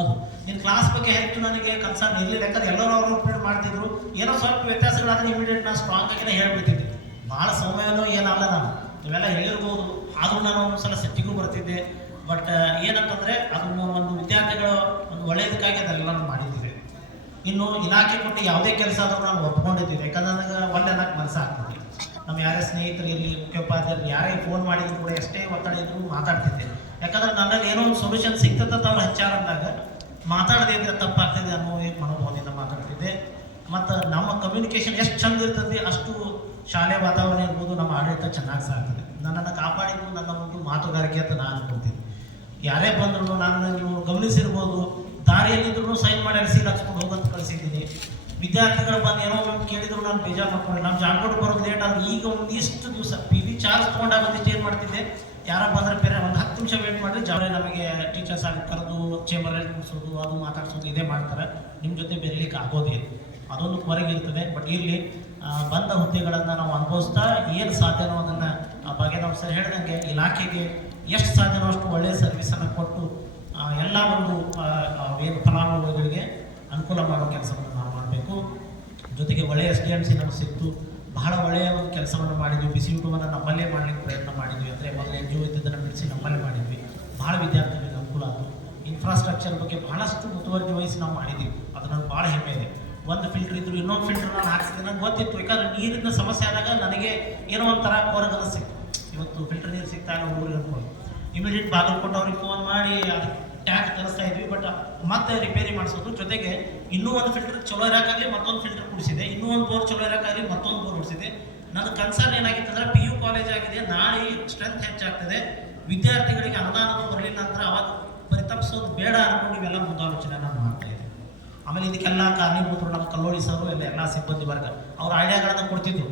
ಅದು ನಿನ್ನ ಕ್ಲಾಸ್ ಬಗ್ಗೆ ಹೆಚ್ಚು ನನಗೆ ಕನ್ಸರ್ನ್ ಇರಲಿಲ್ಲ. ಯಾಕಂದ್ರೆ ಎಲ್ಲರೂ ಅವ್ರು ಒಪ್ಪಿಟ್ಟು ಮಾಡ್ತಿದ್ರು, ಏನೋ ಸ್ವಲ್ಪ ವ್ಯತ್ಯಾಸಗಳಾದ್ರೆ ಇಮಿಡಿಯೇಟ್ ನಾನು ಸ್ಟ್ರಾಂಗ್ ಆಗಿನೇ ಹೇಳ್ಬಿಟ್ಟಿದ್ದೆ. ಭಾಳ ಸಮಯನೂ ಏನಲ್ಲ, ನಾನು ಇವೆಲ್ಲ ಹೇಳಿರ್ಬೋದು. ಆದರೂ ನಾನು ಒಂದ್ಸಲ ಸಿಟ್ಟಿಗೂ ಬರ್ತಿದ್ದೆ. ಬಟ್ ಏನಂತಂದರೆ ಅದನ್ನು ಒಂದು ವಿದ್ಯಾರ್ಥಿಗಳು ಒಂದು ಒಳ್ಳೆಯದಕ್ಕಾಗಿ ಅದೆಲ್ಲ ನಾನು ಮಾಡಿದ್ದೀವಿ. ಇನ್ನು ಇಲಾಖೆ ಕೊಟ್ಟು ಯಾವುದೇ ಕೆಲಸ ಆದರೂ ನಾನು ಒಪ್ಕೊಂಡಿದ್ದೀವಿ. ಯಾಕಂದ್ರೆ ನನಗೆ ಒಳ್ಳೆ ಅನ್ನಕ್ಕೆ ಮನಸ್ಸು ಆಗ್ತದೆ. ನಮ್ಮ ಯಾರೇ ಸ್ನೇಹಿತರು ಇರಲಿ, ಮುಖ್ಯೋಪಾಧ್ಯಾಯರು ಯಾರೇ ಫೋನ್ ಮಾಡಿದ್ರು ಕೂಡ ಎಷ್ಟೇ ಒತ್ತಡ ಇದ್ರು ಮಾತಾಡ್ತಿದ್ದೆ. ಯಾಕಂದ್ರೆ ನನ್ನಲ್ಲಿ ಏನೋ ಒಂದು ಸೊಲ್ಯೂಷನ್ ಸಿಗ್ತದಂತ ಅವ್ರು ಹಚ್ಚಾರ ಅಂದಾಗ ಮಾತಾಡದೇ ಇದ್ರೆ ತಪ್ಪಾಗ್ತದೆ ಅನ್ನೋ ಮನೋಭಾವದಿಂದ ಮಾತಾಡ್ತಿದ್ದೆ. ಮತ್ತು ನಮ್ಮ ಕಮ್ಯುನಿಕೇಷನ್ ಎಷ್ಟು ಚಂದ ಇರ್ತದೆ, ಅಷ್ಟು ಶಾಲೆ ವಾತಾವರಣ ಇರ್ಬೋದು, ನಮ್ಮ ಆಡಳಿತ ಚೆನ್ನಾಗಿ ಸಾಗ್ತದೆ. ನನ್ನನ್ನು ಕಾಪಾಡಿದ್ದು ನನ್ನ ಒಂದು ಮಾತುಗಾರಿಕೆ ಅಂತ ನಾನು ಅನ್ಕೊಳ್ತೀನಿ. ಯಾರೇ ಬಂದ್ರು ನಾನು ನೀವು ಗಮನಿಸಿರ್ಬೋದು, ದಾರಿಯಲ್ಲಿದ್ರು ಸೈನ್ ಮಾಡಿ ಸೀಲ್ ಹಾಕ್ಸ್ಕೊಂಡು ಹೋಗಂತ ಕಳಿಸಿದ್ದೀನಿ. ವಿದ್ಯಾರ್ಥಿಗಳು ಬಂದು ಏನೋ ಒಂದು ಕೇಳಿದ್ರು ನಾನು ಬೇಜಾರು ಮಾಡ್ಕೊಂಡು, ನಮ್ಮ ಜಾನ್ಕೋಟ್ ಬರೋದು ಲೇಟ್ ಆದ್ರೆ ಈಗ ಒಂದಿಷ್ಟು ದಿವಸ PV ಚಾರ್ಜ್ ತೊಗೊಂಡಾಗ ಒಂದಿಷ್ಟು ಏನು ಮಾಡ್ತಿದ್ದೆ, ಯಾರೋ ಬಂದರೆ ಬೇರೆ ಒಂದು 10 ನಿಮಿಷ ವೇಟ್ ಮಾಡಿದ್ರೆ ಜಾವೇ ನಮಗೆ ಟೀಚರ್ಸ್ ಆಗಿ ಕರೆದು ಚೇಂಬರಲ್ಲಿ ಕೂರಿಸೋದು, ಅದು ಮಾತಾಡ್ಸೋದು ಇದೇ ಮಾಡ್ತಾರೆ. ನಿಮ್ಮ ಜೊತೆ ಬೆರೀಲಿಕ್ಕೆ ಆಗೋದೇ, ಅದೊಂದು ಹೊರಗಿರ್ತದೆ. ಬಟ್ ಇರಲಿ, ಬಂದ ಹುದ್ದೆಗಳನ್ನು ನಾವು ಅನುಭವಿಸ್ತಾ ಏನು ಸಾಧ್ಯನೋ ಅದನ್ನು ಬಗ್ಗೆ ನಾವು ಸರ್ ಹೇಳಿದಂಗೆ ಇಲಾಖೆಗೆ ಎಷ್ಟು ಸಾಧ್ಯನೋ ಅಷ್ಟು ಒಳ್ಳೆಯ ಸರ್ವಿಸನ್ನು ಕೊಟ್ಟು ಎಲ್ಲ ಒಂದು ಏನು ಫಲಾನುಭವಿಗಳಿಗೆ ಅನುಕೂಲ ಮಾಡೋ ಕೆಲಸವನ್ನು ನಾವು ಮಾಡಬೇಕು. ಜೊತೆಗೆ ಒಳ್ಳೆಯ SDMC ನಮಗೆ ಸಿಕ್ತು, ಬಹಳ ಒಳ್ಳೆಯ ಒಂದು ಕೆಲಸವನ್ನು ಮಾಡಿದ್ವಿ. ಬಿಸಿ ಊಟವನ್ನು ನಮ್ಮಲ್ಲೇ ಮಾಡಲಿಕ್ಕೆ ಪ್ರಯತ್ನ ಮಾಡಿದ್ವಿ. ಅಂದರೆ ಮೊದಲು NGO ಇದ್ದದನ್ನು ಬಿಡಿಸಿ ನಮ್ಮಲ್ಲೇ ಮಾಡಿದ್ವಿ. ಭಾಳ ವಿದ್ಯಾರ್ಥಿಗಳಿಗೆ ಅನುಕೂಲ ಆಯಿತು. ಇನ್ಫ್ರಾಸ್ಟ್ರಕ್ಚರ್ ಬಗ್ಗೆ ಭಾಳಷ್ಟು ಮುತುವರ್ಜಿ ವಹಿಸಿ ನಾವು ಮಾಡಿದ್ದೀವಿ, ಅದು ನನಗೆ ಭಾಳ ಹೆಮ್ಮೆ ಇದೆ. ಒಂದು ಫಿಲ್ಟರ್ ಇದ್ರು ಇನ್ನೊಂದು ಫಿಲ್ಟರ್ ನಾನು ಹಾಕ್ಸಿದೆ, ನಂಗೆ ಗೊತ್ತಿತ್ತು. ಯಾಕಂದ್ರೆ ನೀರಿನ ಸಮಸ್ಯೆ ಆದಾಗ ನನಗೆ ಏನೋ ಒಂಥರ ಹೊರಗದ ಸಿಕ್ತು, ಇವತ್ತು ಫಿಲ್ಟರ್ ನೀರು ಸಿಗ್ತಾ ಇಲ್ಲ ಊರಿಗೆ ಅನ್ಕೊಂಡು ಇಮಿಡಿಯೇಟ್ ಬಾಗಲಕೋಟೆ ಅವ್ರಿಗೆ ಫೋನ್ ಮಾಡಿ ಅದು ಟ್ಯಾಂಕ್ ತರಿಸ್ತಾ ಇದ್ವಿ. ಬಟ್ ಮತ್ತೆ ರಿಪೇರಿ ಮಾಡಿಸೋದು, ಜೊತೆಗೆ ಇನ್ನೂ ಒಂದು ಫಿಲ್ಟರ್ ಚಲೋ ಇರೋಕ್ಕಾಗಲಿ ಮತ್ತೊಂದು ಫಿಲ್ಟರ್ ಕುಡಿಸಿದೆ, ಇನ್ನೂ ಒಂದು ಬೋರ್ ಚಲೋ ಇರೋಕ್ಕಾಗಲಿ ಮತ್ತೊಂದು ಬೋರ್ ಹೊಡಿಸಿದೆ. ನನ್ನ ಕನ್ಸರ್ನ್ ಏನಾಗಿತ್ತು ಅಂದರೆ PU ಕಾಲೇಜ್ ಆಗಿದೆ, ನಾಳೆ ಸ್ಟ್ರೆಂತ್ ಹೆಚ್ಚಾಗ್ತದೆ, ವಿದ್ಯಾರ್ಥಿಗಳಿಗೆ ಅನುದಾನ ಬರಲಿಲ್ಲ ಅಂದ್ರೆ ಅವಾಗ ಪರಿತಪ್ಪಿಸೋದು ಬೇಡ ಅಂದ್ಕೊಂಡು ಇವೆಲ್ಲ ಮುಂದಾಲೋಚನೆ ನಾನು ಮಾಡ್ತಾ ಇದ್ದೆ. ಆಮೇಲೆ ಇದಕ್ಕೆಲ್ಲ ಕಾರಣೀಭೂತರು ನಮ್ಮ ಕಲ್ಲೋಳಿ ಸರು ಎಲ್ಲ ಸಿಬ್ಬಂದಿ ವರ್ಗ ಅವ್ರ ಐಡಿಯಾಗಳನ್ನು ಕೊಡ್ತಿದ್ರು.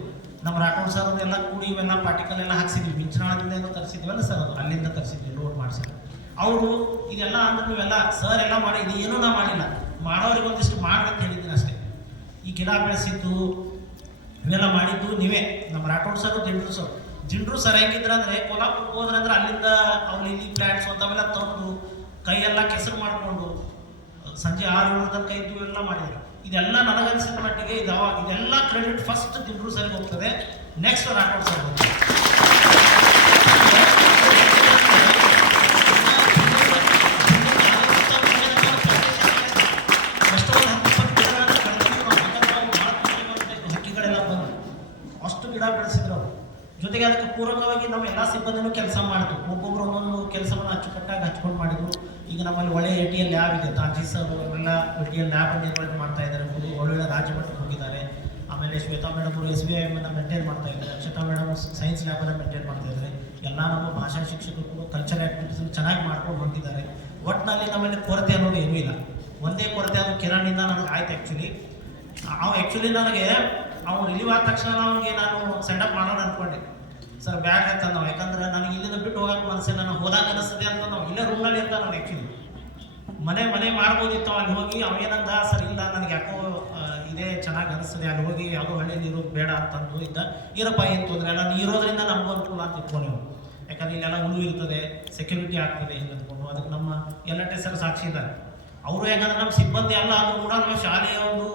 ನಮ್ಮ ರಾಠೋಡ್ ಸರ್ ಎಲ್ಲ ಕೂಡಿ ಇವೆಲ್ಲ ಪಾರ್ಟಿಕಲ್ ಎಲ್ಲ ಹಾಕ್ಸಿದ್ವಿ, ಮಿಂಚನಾಳದಿಂದ ಏನೋ ತರಿಸಿದ್ವಲ್ಲ ಸರ್, ಅದು ಅಲ್ಲಿಂದ ತರಿಸಿದ್ವಿ, ಲೋಡ್ ಮಾಡಿಸಿದ್ವಿ. ಅವರು ಇದೆಲ್ಲ ಅಂದ್ರೆ ನೀವೆಲ್ಲ ಸರ್ ಎಲ್ಲ ಮಾಡಿ, ಇದು ಏನೂ ನಾ ಮಾಡಿಲ್ಲ, ಮಾಡೋರಿಗೆ ಒಂದಿಷ್ಟು ಮಾಡ್ಬೇಕಂತ ಹೇಳಿದ್ದೀನಿ ಅಷ್ಟೇ. ಈ ಗಿಡ ಬೆಳೆಸಿದ್ದು ಇವೆಲ್ಲ ಮಾಡಿದ್ದು ನೀವೇ, ನಮ್ಮ ರಾಠೋಡ್ ಸರ್ ಜಿಂಡ್ರು ಸರ್ ಹೆಂಗಿದ್ರು ಅಂದರೆ ಕೊಲ್ಲಾಪುರಕ್ಕೆ ಹೋದ್ರಂದ್ರೆ ಅಲ್ಲಿಂದ ಅವ್ರು ಇಲ್ಲಿ ಪ್ಲ್ಯಾಟ್ಸ್ ಅಂತಾವೆಲ್ಲ ತಂದು ಕೈಯೆಲ್ಲ ಕೆಸರು ಮಾಡಿಕೊಂಡು ಸಂಜೆ 6-7 ತನಕ ಇದ್ದು ಎಲ್ಲ ಮಾಡಿದ್ರು. ಇದೆಲ್ಲ ನನಗನ್ಸಿದ ಮಟ್ಟಿಗೆ ಇದೆಲ್ಲ ಕ್ರೆಡಿಟ್ ಫಸ್ಟ್ ಜಿಂಡ್ರು ಸರ್ಗೆ ಹೋಗ್ತದೆ, ನೆಕ್ಸ್ಟ್ ರಾಠೋಡ್ ಸರ್ ಹೋಗ್ತದೆ. ಹಕ್ಕಿಗಳೆಲ್ಲ ಬಂದು ಅಷ್ಟು ಗಿಡ ಬೆಳೆಸಿದ್ರು ಅವರು. ಜೊತೆಗೆ ಅದಕ್ಕೆ ಪೂರಕವಾಗಿ ನಾವು ಎಲ್ಲ ಸಿಬ್ಬಂದಿನೂ ಕೆಲಸ ಮಾಡಿದ್ರು, ಒಬ್ಬೊಬ್ರು ಒಂದೊಂದು ಕೆಲಸವನ್ನು ಅಚ್ಚುಕಟ್ಟಾಗಿ ಹಚ್ಕೊಂಡು ಮಾಡಿದ್ರು. ಈಗ ನಮ್ಮಲ್ಲಿ ಒಳ್ಳೆಯ ATL ಲ್ಯಾಬ್ ಇದೆ, ತಾಜಿ ಸರ್ ಎಲ್ಲ ATL ಲ್ಯಾಬ್ ನಿರ್ವಹಣೆ ಮಾಡ್ತಾ ಇದ್ದಾರೆ, ಒಳ್ಳೊಳ್ಳೆ ರಾಜ್ಯ ಮಟ್ಟಕ್ಕೆ ಹೋಗಿದ್ದಾರೆ. ಆಮೇಲೆ ಶ್ವೇತಾ ಮೇಡಮ್ ಅವರು SBIM ಮೇಂಟೈನ್ ಮಾಡ್ತಾ ಇದ್ದಾರೆ, ಅಕ್ಷತಾ ಮೇಡಮ್ ಸೈನ್ಸ್ ಲ್ಯಾಬನ್ನು ಮೇಂಟೈನ್ ಮಾಡ್ತಾ ಇದ್ದಾರೆ. ಎಲ್ಲ ನಮ್ಮ ಭಾಷಾ ಶಿಕ್ಷಕರು ಕಲ್ಚರ್ ಆ್ಯಕ್ಟಿವಿಟೀಸನ್ನು ಚೆನ್ನಾಗಿ ಮಾಡ್ಕೊಂಡು ಹೊಂಟಿದ್ದಾರೆ. ಒಟ್ಟಿನಲ್ಲಿ ನಮ್ಮಲ್ಲಿ ಕೊರತೆ ಅನ್ನೋದು ಏನೂ ಇಲ್ಲ. ಒಂದೇ ಕೊರತೆ ಅದು ಕಿರಣಿಂದ ನನಗೆ ಆಯ್ತು. ಆ್ಯಕ್ಚುಲಿ ಅವ ಆ್ಯಕ್ಚುಲಿ ನನಗೆ ಅವ್ನು ರಿಲೀವ್ ಆದ ತಕ್ಷಣ ಅವನಿಗೆ ನಾನು ಸೆಂಡಪ್ ಮಾಡೋಣ ಅಂದ್ಕೊಂಡೆ. ಸರ್ ಬ್ಯಾಗ್ ಹಾಕಂದ ನಾವು, ಯಾಕಂದ್ರೆ ನನಗೆ ಇಲ್ಲಿಂದ ಬಿಟ್ಟು ಹೋಗಕ್ಕೆ ಮನಸ್ಸೆ, ನಾನು ಹೋದಾಗ ಅನಿಸ್ತದೆ ಅಂತ ನಾವು ಇಲ್ಲೇ ರೂಮ್ನಲ್ಲಿ ಇರ್ತಾನೆ ನಾವು. ಆ್ಯಕ್ಚುಲಿ ಮನೆ ಮಾಡ್ಬೋದಿತ್ತು, ಅಲ್ಲಿ ಹೋಗಿ ಅವೇನಂದ ಸರ್ ಇಲ್ಲ ನನಗೆ ಯಾಕೋ ಇದೇ ಚೆನ್ನಾಗಿ ಅನಿಸ್ತದೆ, ಅಲ್ಲಿ ಹೋಗಿ ಯಾವುದೋ ಹಳ್ಳಿಯಲ್ಲಿ ಇರೋದು ಬೇಡ ಅಂತಂದು ಇದ್ದ. ಇರಪ್ಪ ಏನು ತೊಂದರೆ ಅಲ್ಲ, ನೀ ಇರೋದ್ರಿಂದ ನಮಗೂ ಅನುಕೂಲ ಅಂತ ಇಟ್ಕೊ ನೀವು, ಯಾಕಂದ್ರೆ ಇಲ್ಲೆಲ್ಲ ಉಳು ಇರ್ತದೆ, ಸೆಕ್ಯೂರಿಟಿ ಆಗ್ತದೆ ಹಿಂಗೆ ಅಂದ್ಕೊಂಡು. ಅದಕ್ಕೆ ನಮ್ಮ LT ಸರ್ ಸಾಕ್ಷಿ ಇದ್ದಾರೆ. ಅವರು ಯಾಕಂದ್ರೆ ನಮ್ಮ ಸಿಬ್ಬಂದಿ ಅಲ್ಲ ಆದರೂ ಕೂಡ ನಮ್ಮ ಶಾಲೆಯ ಒಂದು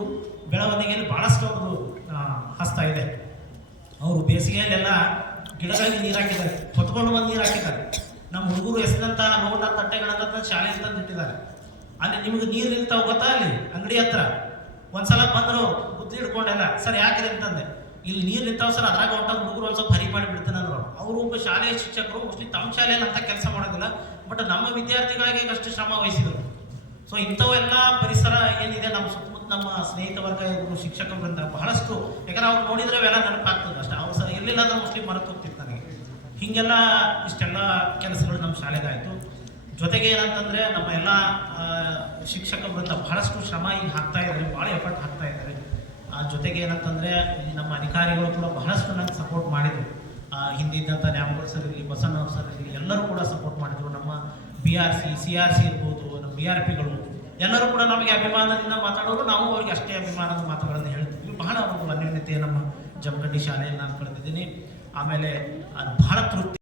ಬೆಳವಣಿಗೆಯಲ್ಲಿ ಭಾಳಷ್ಟು ಒಂದು ಹಸ್ತ ಇದೆ. ಅವರು ಬೇಸಿಗೆಯಲ್ಲೆಲ್ಲ ಗಿಡಗಳಿಗೆ ನೀರು ಹಾಕಿದ್ದಾರೆ, ಹೊತ್ಕೊಂಡು ಬಂದು ನೀರು ಹಾಕಿದ್ದಾರೆ. ನಮ್ಮ ಹುಡುಗರು ಎಸೆದಂಥ ನೋಟ ತಟ್ಟೆಗಳನ್ನ ಶಾಲೆಯಲ್ಲಿ ತಂದು ಇಟ್ಟಿದ್ದಾರೆ. ಅಲ್ಲಿ ನಿಮ್ಗೆ ನೀರು ನಿಲ್ತಾವ ಗೊತ್ತಾ, ಅಲ್ಲಿ ಅಂಗಡಿ ಹತ್ರ ಒಂದ್ಸಲ ಬಂದರು ಬುದ್ಧಿ ಹಿಡ್ಕೊಂಡೆಲ್ಲ, ಸರ್ ಯಾಕಿದೆ ಅಂತಂದೆ, ಇಲ್ಲಿ ನೀರು ನಿಂತಾವ ಸರ್, ಅದ್ರಾಗ ಹೊಂಟಾಗ ಹುಡುಗರು ಒಂದು ಸ್ವಲ್ಪ ಹರಿ ಮಾಡಿ ಬಿಡ್ತಾನೆ ಅಂದ್ರು. ಅವರು ಒಬ್ಬ ಶಾಲೆಯ ಶಿಕ್ಷಕರು, ಮೋಸ್ಟ್ಲಿ ತಮ್ಮ ಶಾಲೆಯಲ್ಲಿ ಅಂತ ಕೆಲಸ ಮಾಡೋದಿಲ್ಲ, ಬಟ್ ನಮ್ಮ ವಿದ್ಯಾರ್ಥಿಗಳಿಗೆ ಅಷ್ಟು ಶ್ರಮ ವಹಿಸಿದರು. ಸೊ ಇಂಥವೆಲ್ಲ ಪರಿಸರ ಏನಿದೆ ನಮ್ಮ ಸುತ್ತಮುತ್ತ, ನಮ್ಮ ಸ್ನೇಹಿತ ವರ್ಗ ಇರ್ಬೋದು, ಶಿಕ್ಷಕರಿಂದ ಬಹಳಷ್ಟು, ಯಾಕಂದ್ರೆ ಅವ್ರು ನೋಡಿದ್ರೆ ಅವೆಲ್ಲ ನೆನಪಾಗ್ತದೆ ಅಷ್ಟೇ. ಅವ್ರು ಸರ್ ಎಲ್ಲಿಲ್ಲ ಅಂದ್ರೆ ಮೋಸ್ಟ್ಲಿ ಮರೆತು ಹೋಗ್ತಿತ್ತು ನನಗೆ. ಹೀಗೆಲ್ಲ ಇಷ್ಟೆಲ್ಲ ಕೆಲಸಗಳು ನಮ್ಮ ಶಾಲೆಗಾಯಿತು. ಜೊತೆಗೆ ಏನಂತಂದರೆ ನಮ್ಮ ಎಲ್ಲ ಶಿಕ್ಷಕ ವೃಂದ ಬಹಳಷ್ಟು ಶ್ರಮ ಈಗ ಹಾಕ್ತಾ ಇದ್ದಾರೆ, ಭಾಳ ಎಫರ್ಟ್ ಹಾಕ್ತಾ ಇದ್ದಾರೆ. ಜೊತೆಗೆ ಏನಂತಂದರೆ ನಮ್ಮ ಅಧಿಕಾರಿಗಳು ಕೂಡ ಬಹಳಷ್ಟು ನನಗೆ ಸಪೋರ್ಟ್ ಮಾಡಿದರು. ಹಿಂದಿದ್ದಂಥ ನ್ಯಾಮಗೌಡ ಸರ್ ಇರಲಿ, ಬಸವಣ್ಣ ಸರ್ ಇರಲಿ, ಎಲ್ಲರೂ ಕೂಡ ಸಪೋರ್ಟ್ ಮಾಡಿದರು. ನಮ್ಮ BRC CRC ಇರ್ಬೋದು, ನಮ್ಮ BRPಗಳು ಎಲ್ಲರೂ ಕೂಡ ನಮಗೆ ಅಭಿಮಾನದಿಂದ ಮಾತಾಡೋರು, ನಾವು ಅವರಿಗೆ ಅಷ್ಟೇ ಅಭಿಮಾನದ ಮಾತುಗಳನ್ನು ಹೇಳ್ತೀವಿ. ಬಹಳ ಒಂದು ಅನ್ಯೋನ್ಯತೆ ನಮ್ಮ ಜಮಖಂಡಿ ಶಾಲೆಯಲ್ಲಿ ನಾನು ಕಳೆದಿದ್ದೀನಿ. ಆಮೇಲೆ ಅದು ಬಹಳ ತೃಪ್ತಿ.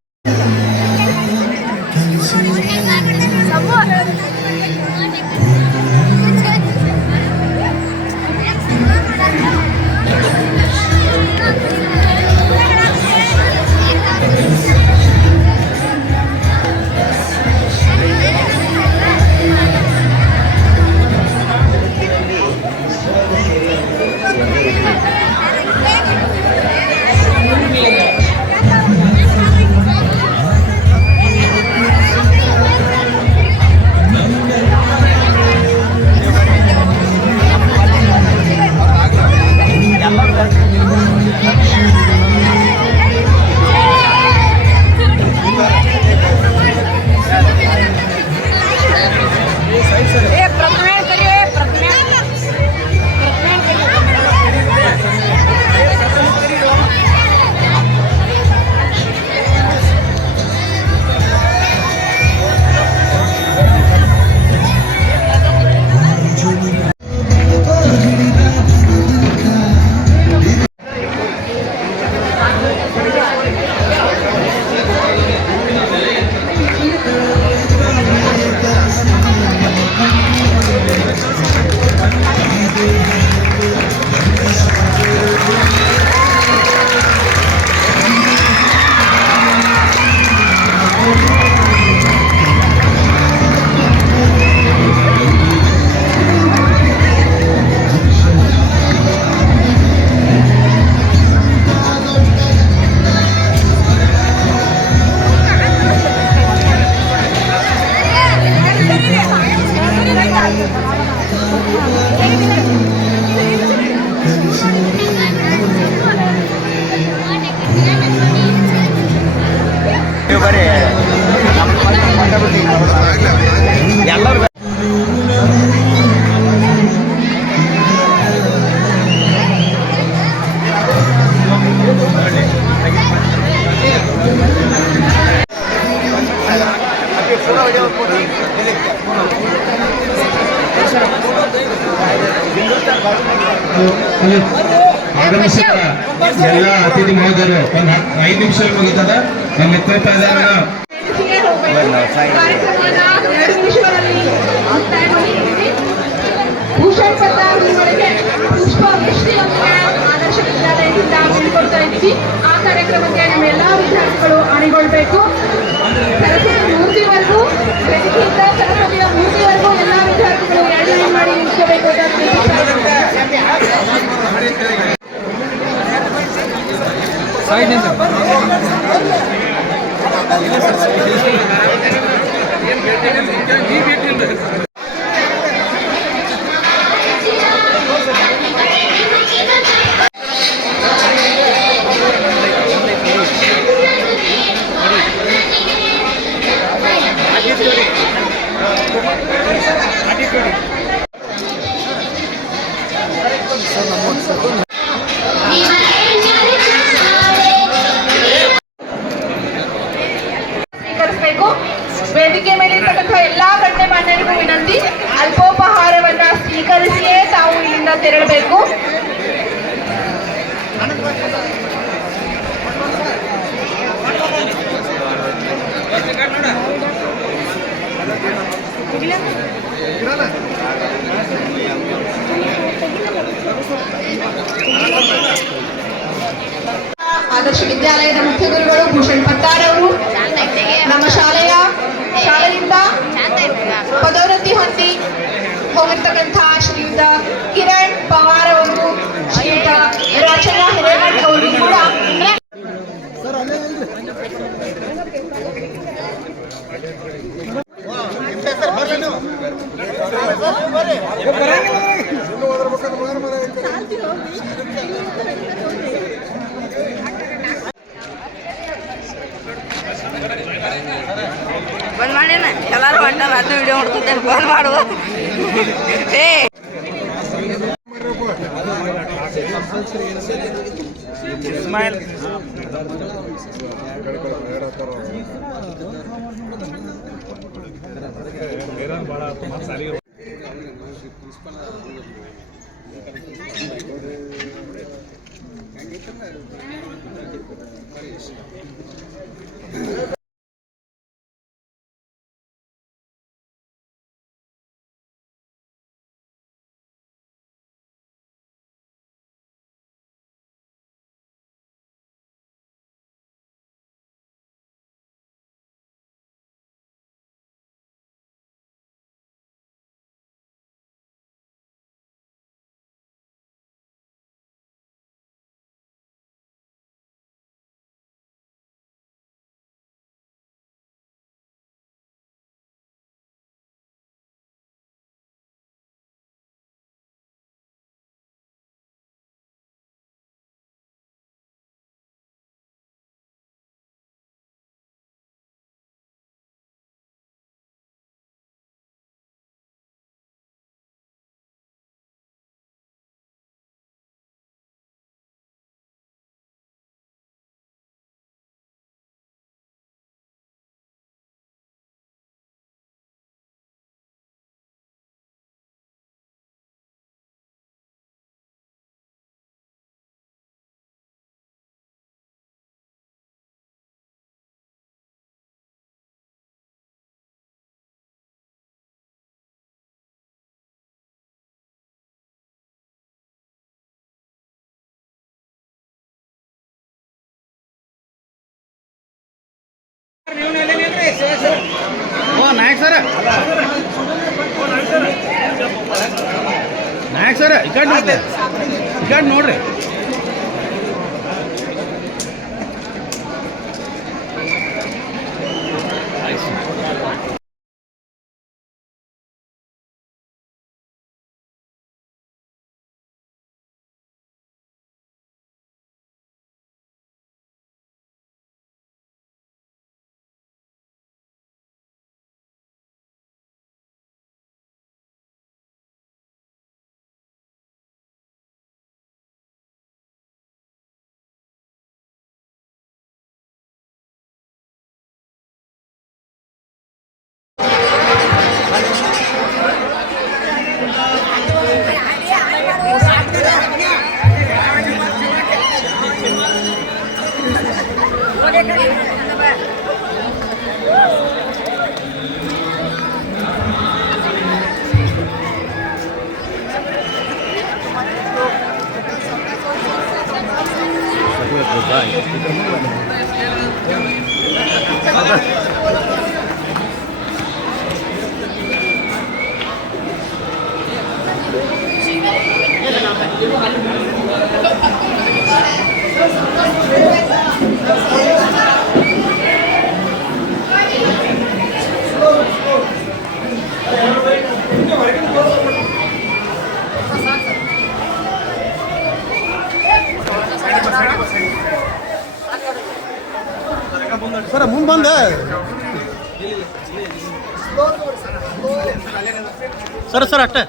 ಆಗಮಿಸಿದ ಎಲ್ಲ ಅತಿಥಿ ಮಹೋದಯರು ಒಂದು 5 ನಿಮಿಷ ಮುಗಿತದ ನಮ್ಮ ಎತ್ತುತ್ತಾ ಇದ್ದಾರೆ. ಭೂಷಣ್ ಪತ್ತಾರ್ ಅವರಿಗೆ ಪುಷ್ಪವೃಷ್ಟಿಯೊಂದಿಗೆ ಆದರ್ಶ ವಿದ್ಯಾಲಯದಿಂದ ಬೀಳ್ಕೊಡ್ತಾ ಇದ್ದೀವಿ. ಆ ಕಾರ್ಯಕ್ರಮಕ್ಕೆ ನಮ್ಮ ಎಲ್ಲ ವಿದ್ಯಾರ್ಥಿಗಳು ಅಣಿಗೊಳ್ಬೇಕು. ಸರಸ್ವತಿ ಮೂರ್ತಿವರೆಗೂ, ವೇದಿಕೆಯಿಂದ ಸರಸ್ವತಿಯ ಮೂರ್ತಿವರೆಗೂ ಎಲ್ಲ ವಿದ್ಯಾರ್ಥಿಗಳು ಎಡೆ ಮಾಡಿ ನಿಂತ್ಕೋಬೇಕು ಅಂತ ಸರ್ ಸ್ವೀಕರಿಸಬೇಕು. ವೇದಿಕೆ ಮೇಲೆ ಇರ್ತಕ್ಕಂಥ ಎಲ್ಲಾ ಗಣ್ಯಮಾನ್ಯರಿಗೂ ವಿನಂತಿ, ಅಲ್ಪೋಪಹಾರವನ್ನ ಸ್ವೀಕರಿಸಿಯೇ ತಾವು ಇಲ್ಲಿಂದ ತೆರಳಬೇಕು. ಆದರ್ಶ ವಿದ್ಯಾಲಯದ ಮುಖ್ಯ ಗುರುಗಳು ಭೂಷಣ್ ಪತ್ತಾರ್ ಅವರು ನಮ್ಮ ಶಾಲೆಯಿಂದ ಪದೋನ್ನತಿ ಹೊಂದಿ ಹೋಗಿರ್ತಕ್ಕಂಥ ಶ್ರೀಯುತ ಕಿರಣ್ ಪವಾರ್ ಅವರು, ಶ್ರೀಯುತ ರಚನಾ ಹಿರೇಮಠ್ ಅವರು ಕೂಡ ಬಂದ್ ಮಾಡೇನ ಎಲ್ಲಾರು ಹೊಂಟಾರ, ಅದನ್ನ ವಿಡಿಯೋ ಮಾಡ್ಕೊತೇನೆ, ಬಂದ್ ಮಾಡುವ. ನಾಯಕ್ ಸರ್ ಈ ಕಡೆ ನೋಡ್ರಿ. ಸರ್ ಮುಂದೆ ಬಂದೆ ಸರ್ ಅಷ್ಟೇ